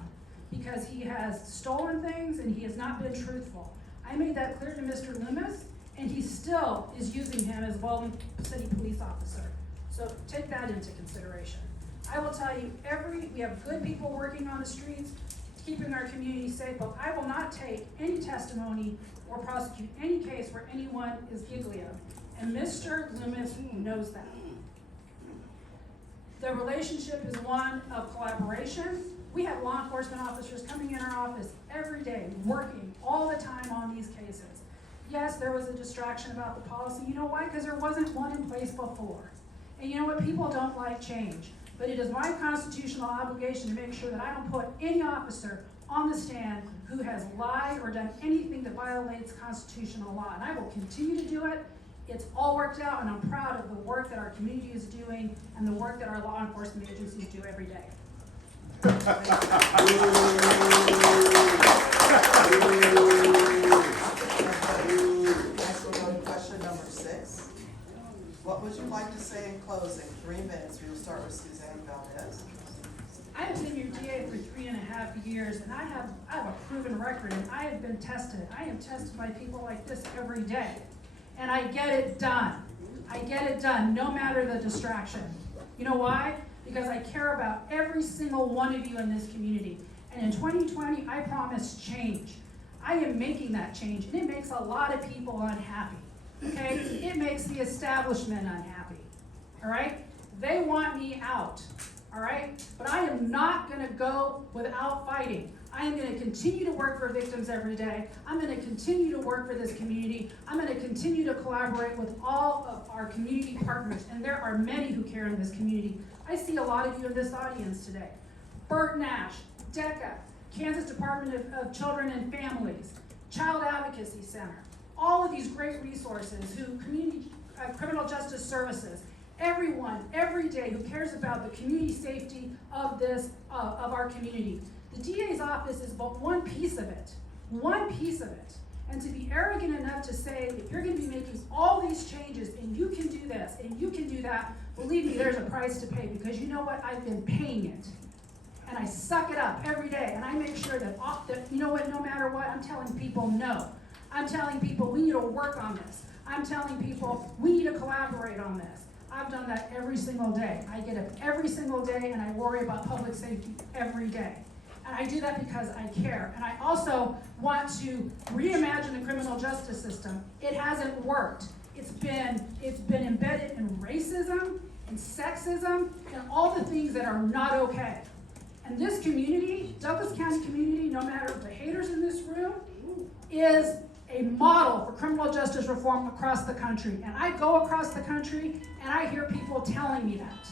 because he has stolen things and he has not been truthful. I made that clear to Mr. Loomis, And he still is using him as a Baldwin City police officer. So take that into consideration. I will tell you, we have good people working on the streets, keeping our community safe, but I will not take any testimony or prosecute any case where anyone is giglio. And Mr. Loomis knows that. The relationship is one of collaboration. We have law enforcement officers coming in our office every day, working all the time on these cases. Yes, there was a distraction about the policy. You know why? Because there wasn't one in place before. And you know what? People don't like change. But it is my constitutional obligation to make sure that I don't put any officer on the stand who has lied or done anything that violates constitutional law. And I will continue to do it. It's all worked out, and I'm proud of the work that our community is doing and the work that our law enforcement agencies do every day. Next, we'll go to question number 6. What would you like to say in closing? 3 minutes. We will start with Suzanne Valdez. I have been your DA for 3.5 years, and I have a proven record, and I have been tested. I am tested by people like this every day, and I get it done. I get it done, no matter the distraction. You know why? Because I care about every single one of you in this community. And in 2020, I promise change. I am making that change, and it makes a lot of people unhappy, okay? It makes the establishment unhappy, all right? They want me out, all right? But I am not gonna go without fighting. I am gonna continue to work for victims every day. I'm gonna continue to work for this community. I'm gonna continue to collaborate with all of our community partners, and there are many who care in this community. I see a lot of you in this audience today. Bert Nash, DECA, Kansas Department of Children and Families, Child Advocacy Center, all of these great resources, criminal justice services, everyone, every day who cares about the community safety of our community. The DA's office is but one piece of it, And to be arrogant enough to say that you're gonna be making all these changes and you can do this and you can do that, believe me, there's a price to pay, because you know what, I've been paying it. And I suck it up every day, and I make sure that, you know what, no matter what, I'm telling people no. I'm telling people we need to work on this. I'm telling people we need to collaborate on this. I've done that every single day. I get up every single day and I worry about public safety every day. And I do that because I care. And I also want to reimagine the criminal justice system. It hasn't worked. It's been embedded in racism, and sexism, and all the things that are not okay. And this community, Douglas County community, no matter the haters in this room, is a model for criminal justice reform across the country. And I go across the country and I hear people telling me that.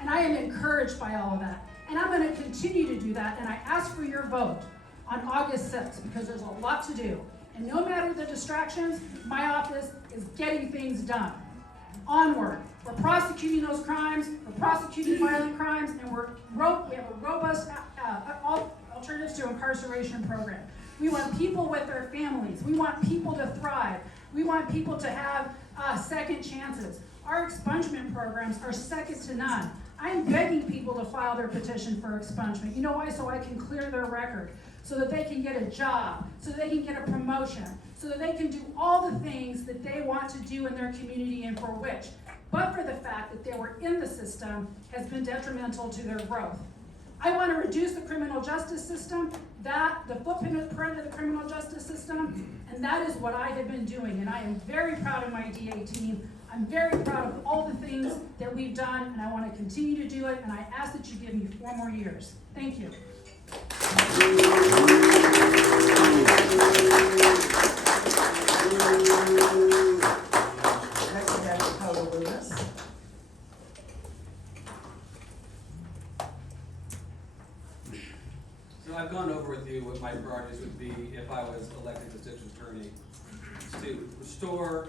And I am encouraged by all of that. And I'm gonna continue to do that, and I ask for your vote on August 6th, because there's a lot to do. And no matter the distractions, my office is getting things done. Onward. We're prosecuting those crimes, we're prosecuting violent crimes, and we have a robust alternatives to incarceration program. We want people with their families. We want people to thrive. We want people to have second chances. Our expungement programs are second to none. I'm begging people to file their petition for expungement. You know why? So I can clear their record, so that they can get a job, so that they can get a promotion, so that they can do all the things that they want to do in their community, and for which, but for the fact that they were in the system, has been detrimental to their growth. I want to reduce the criminal justice system, the footprint of the criminal justice system, and that is what I have been doing, and I am very proud of my DA team. I'm very proud of all the things that we've done, and I want to continue to do it, and I ask that you give me 4 more years. Thank you. Next, we have Dakota Lewis. So I've gone over with you what my priorities would be if I was elected as district attorney. To restore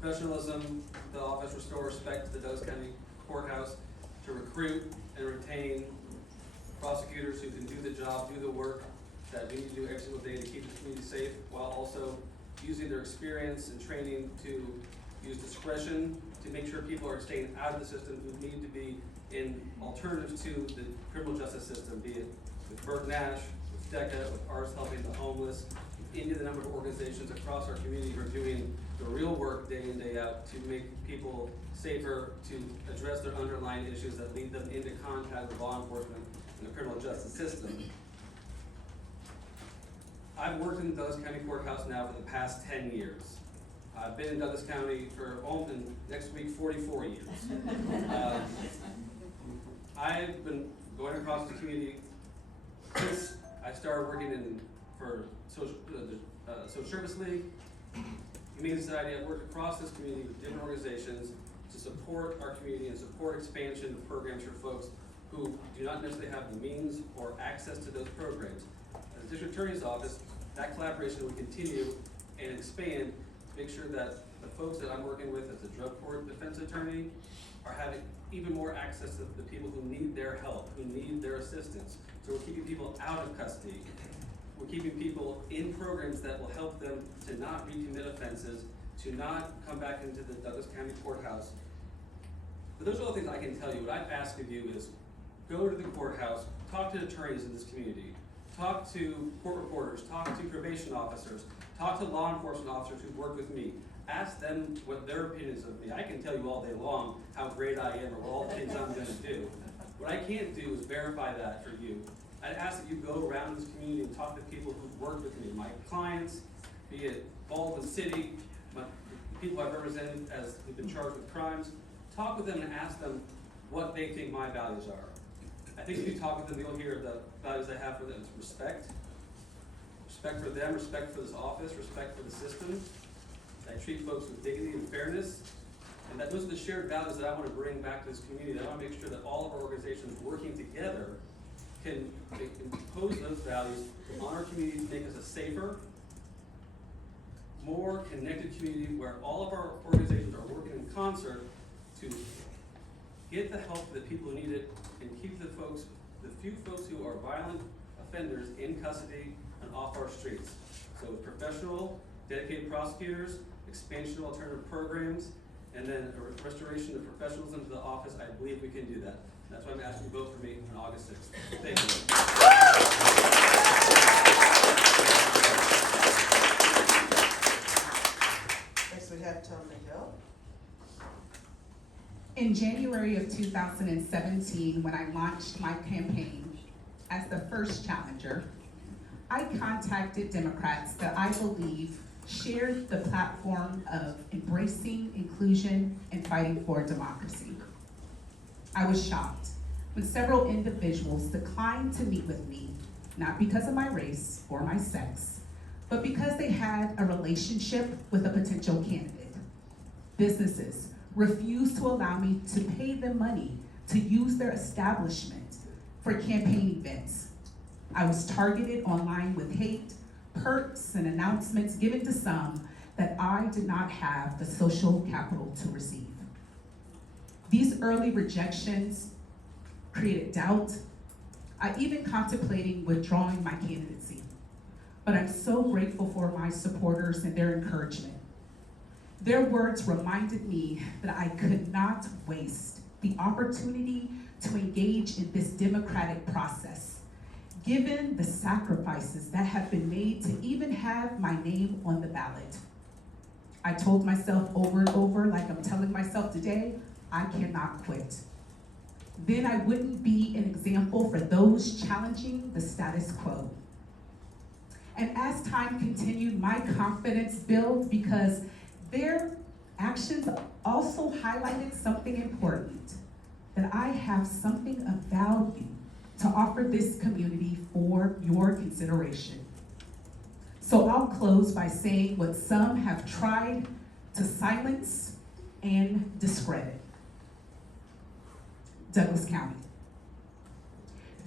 professionalism, the office, restore respect to the Douglas County Courthouse, to recruit and retain prosecutors who can do the job, do the work that we need to do every single day to keep the community safe, while also using their experience and training to use discretion to make sure people are staying out of the system who need to be in alternatives to the criminal justice system, be it with Bert Nash, with DECA, with ours helping the homeless, any of the number of organizations across our community who are doing the real work day in, day out to make people safer, to address their underlying issues that lead them into contact with law enforcement and the criminal justice system. I've worked in the Douglas County Courthouse now for the past 10 years. I've been in Douglas County for next week 44 years. I've been going across the community since I started working for Social Service League, Humane Society. I've worked across this community with different organizations to support our community and support expansion of programs for folks who do not necessarily have the means or access to those programs. As a district attorney's office, that collaboration will continue and expand to make sure that the folks that I'm working with as a drug court defense attorney are having even more access to the people who need their help, who need their assistance. So we're keeping people out of custody. We're keeping people in programs that will help them to not recommit offenses, to not come back into the Douglas County Courthouse. But those are all the things I can tell you. What I've asked of you is go to the courthouse, talk to attorneys in this community, talk to court reporters, talk to probation officers, talk to law enforcement officers who've worked with me. Ask them what their opinions of me. I can tell you all day long how great I am or all the things I'm gonna do. What I can't do is verify that for you. I'd ask that you go around this community and talk to people who've worked with me, my clients, be it Baldwin City, the people I've represented as who've been charged with crimes. Talk with them and ask them what they think my values are. I think if you talk with them, you'll hear the values I have for them. It's respect. Respect for them, respect for this office, respect for the system. I treat folks with dignity and fairness. And that those are the shared values that I want to bring back to this community. I want to make sure that all of our organizations working together can impose those values on our community to make us a safer, more connected community where all of our organizations are working in concert to get the help to the people who need it and keep the few folks who are violent offenders in custody and off our streets. So with professional, dedicated prosecutors, expansion of alternative programs, and then a restoration of professionalism to the office, I believe we can do that. That's why I'm asking you to vote for me on August 6th. Thank you. Next we have Tony Hill. In January of 2017, when I launched my campaign as the first challenger, I contacted Democrats that I believe shared the platform of embracing inclusion and fighting for democracy. I was shocked when several individuals declined to meet with me, not because of my race or my sex, but because they had a relationship with a potential candidate. Businesses refused to allow me to pay them money to use their establishment for campaign events. I was targeted online with hate, perks, and announcements given to some that I did not have the social capital to receive. These early rejections created doubt. I even contemplated withdrawing my candidacy, but I'm so grateful for my supporters and their encouragement. Their words reminded me that I could not waste the opportunity to engage in this democratic process, given the sacrifices that have been made to even have my name on the ballot. I told myself over and over, like I'm telling myself today, I cannot quit. Then I wouldn't be an example for those challenging the status quo. And as time continued, my confidence built because their actions also highlighted something important, that I have something of value to offer this community for your consideration. So I'll close by saying what some have tried to silence and discredit. Douglas County,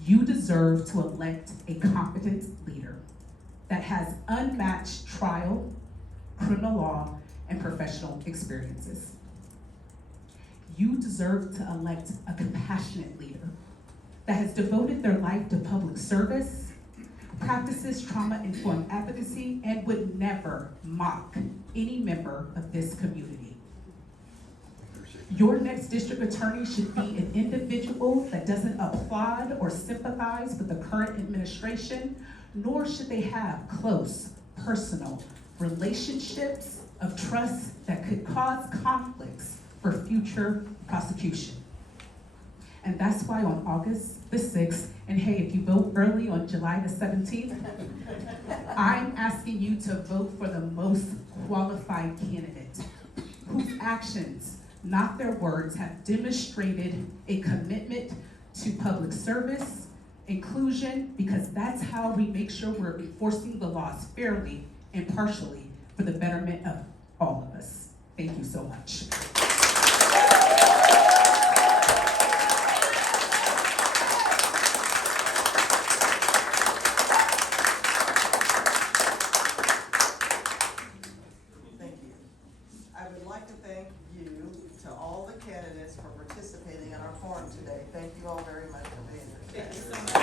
you deserve to elect a competent leader that has unmatched trial, criminal law, and professional experiences. You deserve to elect a compassionate leader that has devoted their life to public service, practices trauma-informed advocacy, and would never mock any member of this community. Your next district attorney should be an individual that doesn't applaud or sympathize with the current administration, nor should they have close, personal relationships, of trust that could cause conflicts for future prosecution. And that's why on August the 6th, and hey, if you vote early on July the 17th, I'm asking you to vote for the most qualified candidate whose actions, not their words, have demonstrated a commitment to public service, inclusion, because that's how we make sure we're enforcing the laws fairly and impartially for the betterment of all of us. Thank you so much. Thank you. I would like to thank you to all the candidates for participating in our forum today. Thank you all very much for being here. Thank you so much.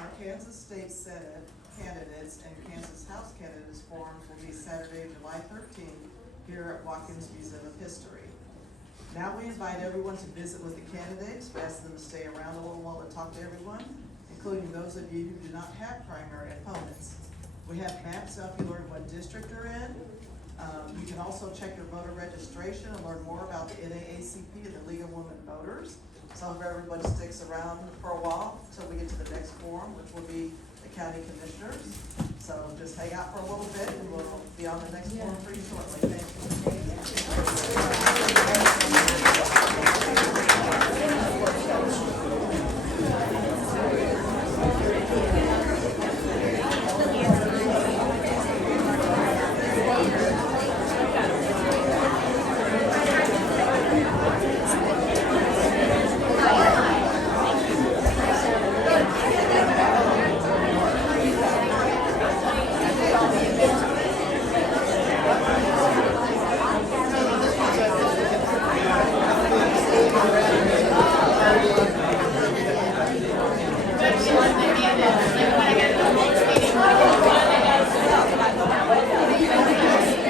Our Kansas State Senate candidates and Kansas House candidates forums will be Saturday, July 13th here at Watkins Museum of History. Now we invite everyone to visit with the candidates. We ask them to stay around a little while to talk to everyone, including those of you who do not have primary opponents. We have maps so if you learn what district they're in. You can also check your voter registration and learn more about the NAACP and the League of Women Voters. So if everybody sticks around for a while until we get to the next forum, which will be the county commissioners. So just hang out for a little bit and we'll be on the next forum pretty shortly.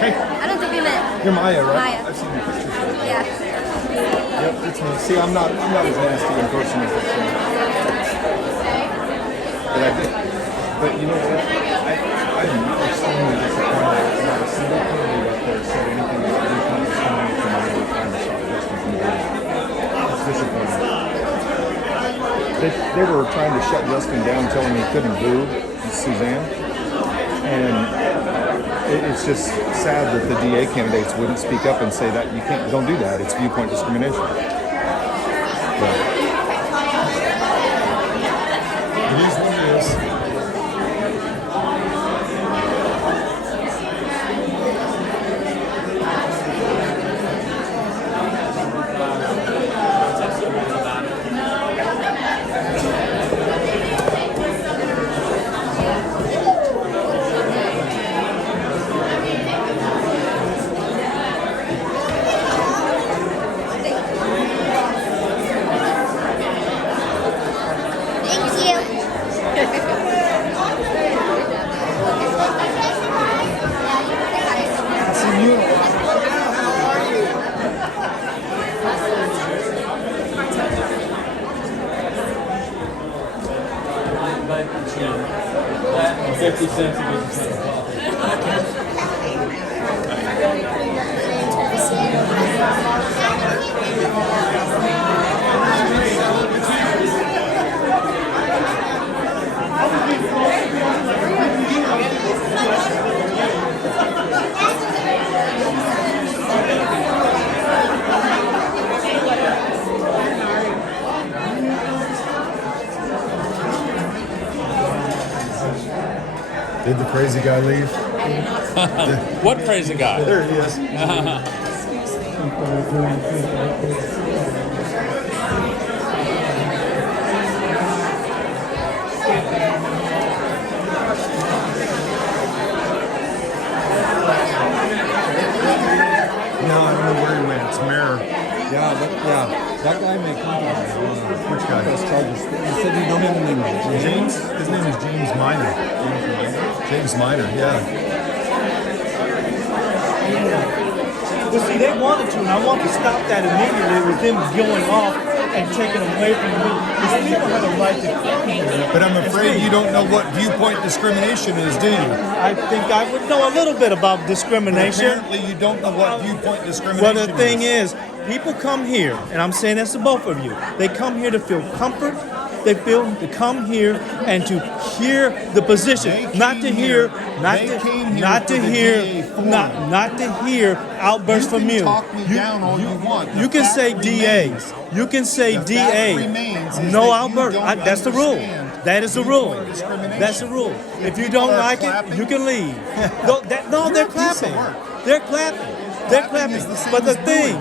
Thank You're Maya, right? Maya. I've seen your pictures. Yeah. Yep, it's me. See, I'm not as nasty in person as this one. But I did. But you know what? I'm extremely disappointed that not a single candidate up there said anything about any kind of discrimination or any kind of shot justice in the video. It's disappointing. They were trying to shut Justin down, telling him he couldn't boo Suzanne. And it's just sad that the DA candidates wouldn't speak up and say that don't do that. It's viewpoint discrimination. But it is what it is. Did the crazy guy leave? What crazy guy? There he is. No, I don't know where he went. It's Mayor. That guy may come on. Which guy? Charges. He said you don't have a name. James? His name is James Minor. James Minor, yeah. Well, see, they wanted to, and I wanted to stop that immediately with them going off and taken away from me. These people have a right to come here. But I'm afraid you don't know what viewpoint discrimination is, do you? I think I would know a little bit about discrimination. Apparently you don't know what viewpoint discrimination Well, the thing is, people come here, and I'm saying this to both of you. They come here to feel comfort. They feel to come here and to hear the position, not to hear outbursts from you. Talk me down all you want. You can say DAs. You can say DA. No outburst. That's the rule. That is the rule. That's the rule. If you don't like it, you can leave. No, they're clapping. They're clapping. They're clapping. But the thing,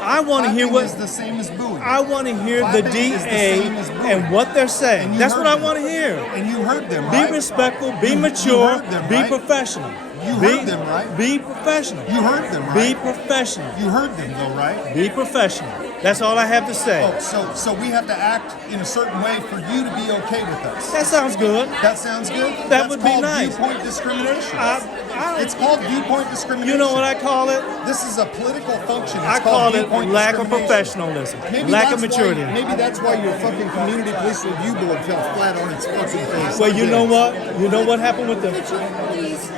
I want to hear what is the same as booing. I want to hear the DA and what they're saying. That's what I want to hear. And you heard them, right? Be respectful, be mature, heard them, be right? professional. You heard them, right? Be professional. You heard them, Be right? professional. You heard them, though, right? Be professional. That's all I have to say. Oh, so we have to act in a certain way for you to be okay with us. That sounds good. That sounds good? That would be called nice. Viewpoint discrimination. I It's called viewpoint discrimination. You know what I call it? This is a political function. It's I call it viewpoint lack of discrimination. professionalism, Maybe lack of that's maturity. Maybe that's why your fucking community police review board fell flat on its fucking face. Well, you know what? You know what happened with the... Could you please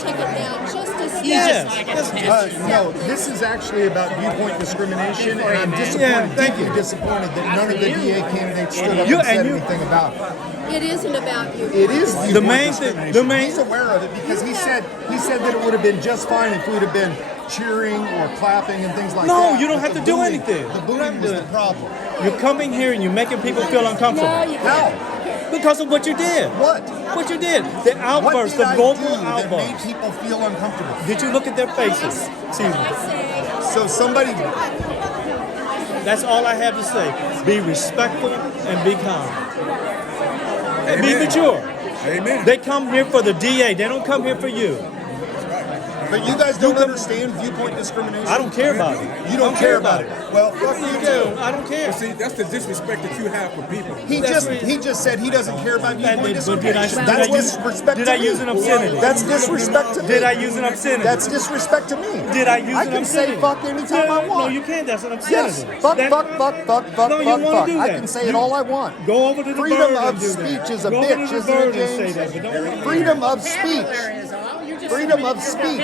take it down just a second? Yes. No, this is actually about viewpoint discrimination, and I'm disappointed, thank you. disappointed that none of the DA candidates stood up You- and said and you- anything about it. It isn't about you. It is The viewpoint main thing- discrimination. the main- He's aware of it because he said that it would have been just fine if we'd have been cheering or clapping and things like that. No, you don't But have to the do booing- anything. The booing was the problem. You're coming here and you're making people feel uncomfortable. No, you How? Because of what you did. What? What you did. The What outburst, did the I vocal do that made outburst. people feel uncomfortable? Did you look at their faces? Excuse me. So somebody, That's all I have to say. Be respectful and be calm. And be mature. Amen. They come here for the DA. They don't come here for you. But you guys don't understand viewpoint discrimination. I don't care about it. You don't care about it. Well, fuck you too. I don't care. See, that's the disrespect that you have for people. He just said he doesn't care about viewpoint But did discrimination. I That's use- disrespect did to I me. use an obscenity? That's disrespect to me. Did I use an obscenity? That's disrespect to me. Did I use I an can say obscenity? fuck anytime I want. No, you can't. That's an obscenity. Yes. Fuck, That- fuck, fuck, fuck, fuck, No, you fuck, wanna fuck. do I that. can say it You- all I want. Go over to the Freedom bird of and do that. speech is a Go over bitch, to the isn't bird it, and say James? that, but don't- Freedom of speech. Freedom of speech.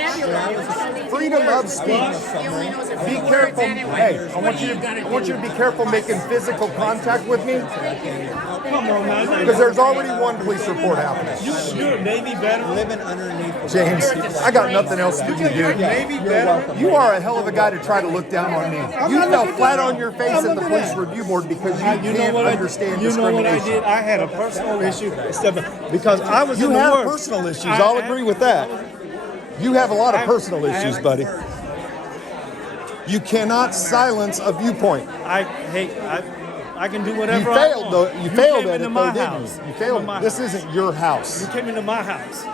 Freedom of speech. Be careful. Hey, I want you to be careful making physical contact with me Come on, man. because there's already one police report happening. You're a Navy veteran. Living underneath. James, I got nothing else to do, dude. Navy veteran. You are a hell of a guy to try to look down on me. You not fell looking flat down. on your face I'm at the looking police down. review board because you You know can't what understand You know what I discrimination. did? I had a personal issue because I was You in the have worst. personal issues. I'll agree with that. You have a lot of personal issues, buddy. You cannot silence a viewpoint. I can do whatever You I failed want. though. You failed came at into it my though, didn't house. you? You came failed. into my This house. isn't your house. You came into my house.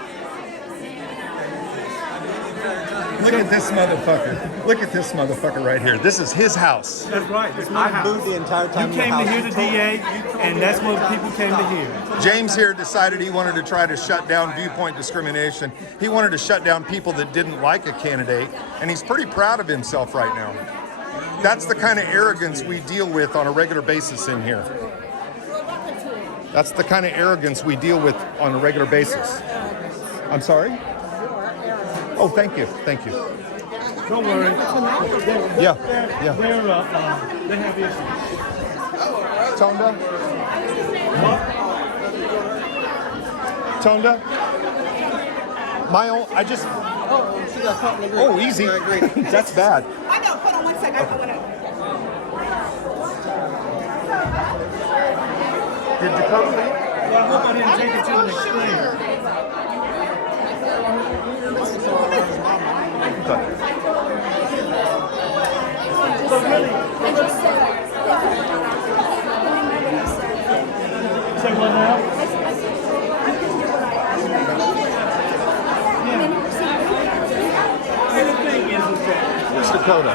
Look at this motherfucker. Look at this motherfucker right here. This is his house. That's right. It's my house. Moved the entire time. You came to hear the DA, and that's what people came to hear. James here decided he wanted to try to shut down viewpoint discrimination. He wanted to shut down people that didn't like a candidate, and he's pretty proud of himself right now. That's the kind of arrogance we deal with on a regular basis in here. That's the kind of arrogance we deal with on a regular basis. I'm sorry? Oh, thank you. Thank you. Don't worry. Yeah. They have issues. Tonda? Tonda? Oh, easy. That's bad. I know, hold on one second. I want to. Did Dakota leave? Well, I hope I didn't take it to an extreme. So really, say what now? And the thing is that Where's Dakota?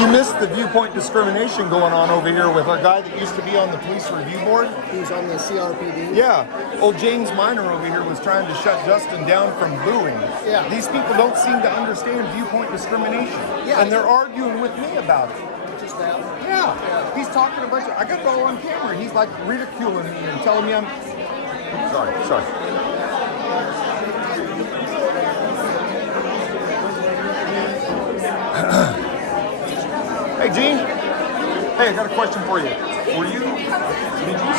You missed the viewpoint discrimination going on over here with a guy that used to be on the police review board. He was on the CRPD. Yeah. Old James Minor over here was trying to shut Justin down from booing. Yeah. These people don't seem to understand viewpoint discrimination. Yeah. And they're arguing with me about it. Yeah, he's talking a bunch of. I got it all on camera. He's like ridiculing me and telling me I'm. Sorry. Hey, Gene. Hey, I got a question for you. Did you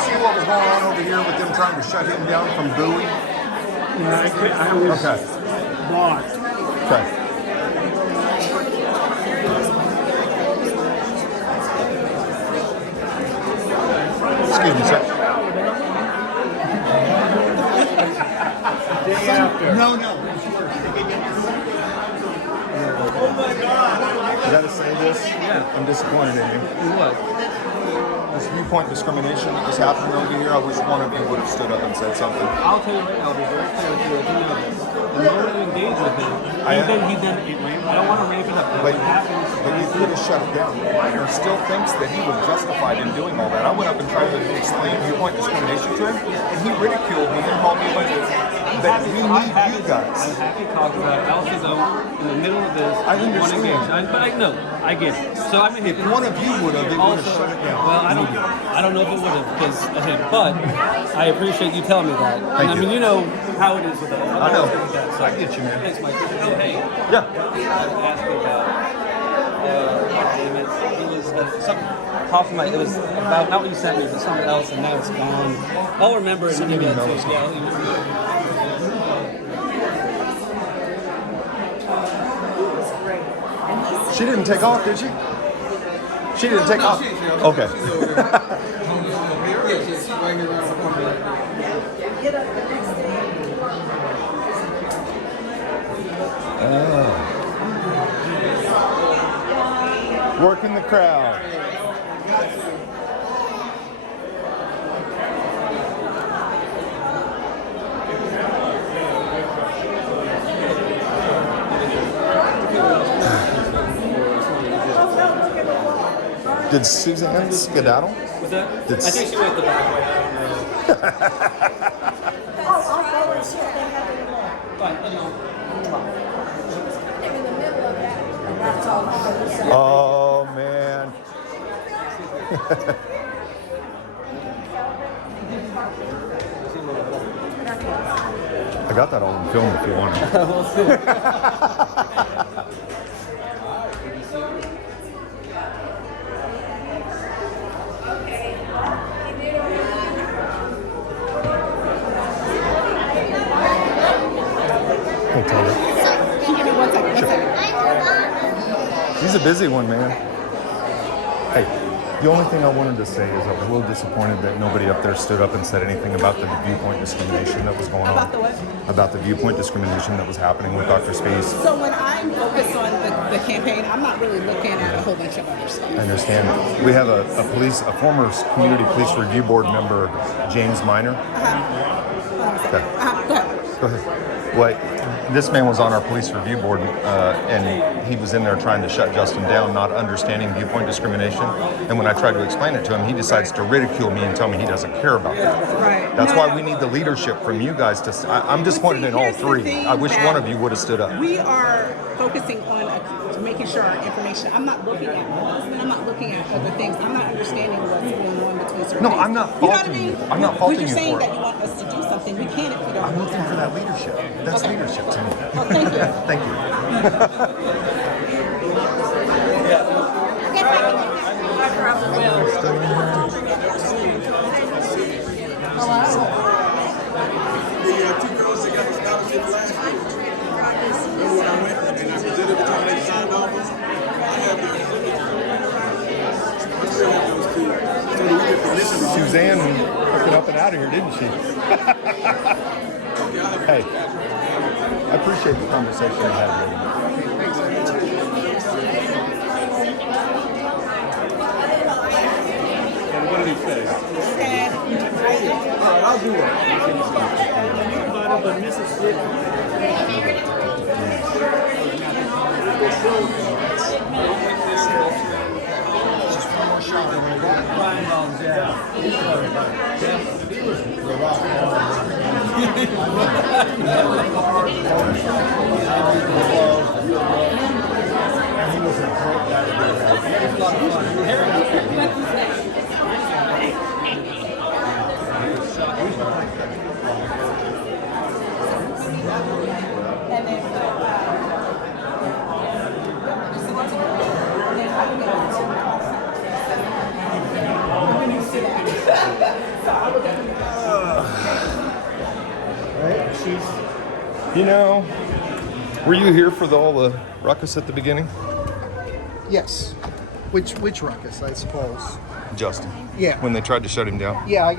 see what was going on over here with them trying to shut him down from Bowie? Yeah, I was blocked. Okay. Excuse me, sir. No. Oh my God! You gotta say this? Yeah. I'm disappointed in you. What? This viewpoint discrimination that was happening over here, I wish one of you would have stood up and said something. I'll tell you right now, I'll be very clear with you. You know this. The moment you engage with him, he then I don't want to ramp it up. But you could have shut it down. He still thinks that he was justified in doing all that. I went up and tried to explain viewpoint discrimination to him, and he ridiculed me and called me a bunch of. That we need you guys. I'm happy to talk about it. Alice is in the middle of this. I understand. But I know. I get it. So I mean, If one of you would have, it would have shut it down. Well, I don't know if it would have because of him, but I appreciate you telling me that. Thank I mean, you. you know how it is with us. I know. So, I get you, man. thanks, Mike. Hey, Yeah. I asked you about. Damn it! It was something. Off my, it was about not what you sent me, but something else, and now it's gone. I'll remember it and give you that to you. Yeah. She didn't take off, did she? She didn't take off. Okay. Working the crowd. Did Suzanne skedaddle? Was that? Did I think she went the back way. I don't know. Oh man. I got that all in film if you want it. We'll see. Hey, Taylor. He's a busy one, man. Hey, the only thing I wanted to say is I was a little disappointed that nobody up there stood up and said anything about the viewpoint discrimination that was going on. About the what? About the viewpoint discrimination that was happening with Dr. Space. So when I'm focused on the campaign, I'm not really looking at a whole bunch of other stuff. I understand. We have a former community police review board member, James Minor. Okay. Go ahead. Go ahead. Well, this man was on our police review board, and he was in there trying to shut Justin down, not understanding viewpoint discrimination. And when I tried to explain it to him, he decides to ridicule me and tell me he doesn't care about that. Right. That's why we need the leadership from you guys to. I'm disappointed in all three. I wish one of you would have stood up. We are focusing on making sure our information. I'm not looking at my husband. I'm not looking at other things. I'm not understanding what's going on between certain No, things. I'm not faulting you. I'm not faulting you You're saying for it. that you want us to do something. We can't if we don't. I'm looking for that leadership. That's Okay. leadership to me. Well, thank you. Thank you. Suzanne took it up and out of here, didn't she? Hey, I appreciate the conversation I had with you. What did he say? All right, I'll do that. But Mississippi. He was a great guy to be around. You know, were you here for all the ruckus at the beginning? Yes. Which ruckus, I suppose. Justin. Yeah. When they tried to shut him down? Yeah,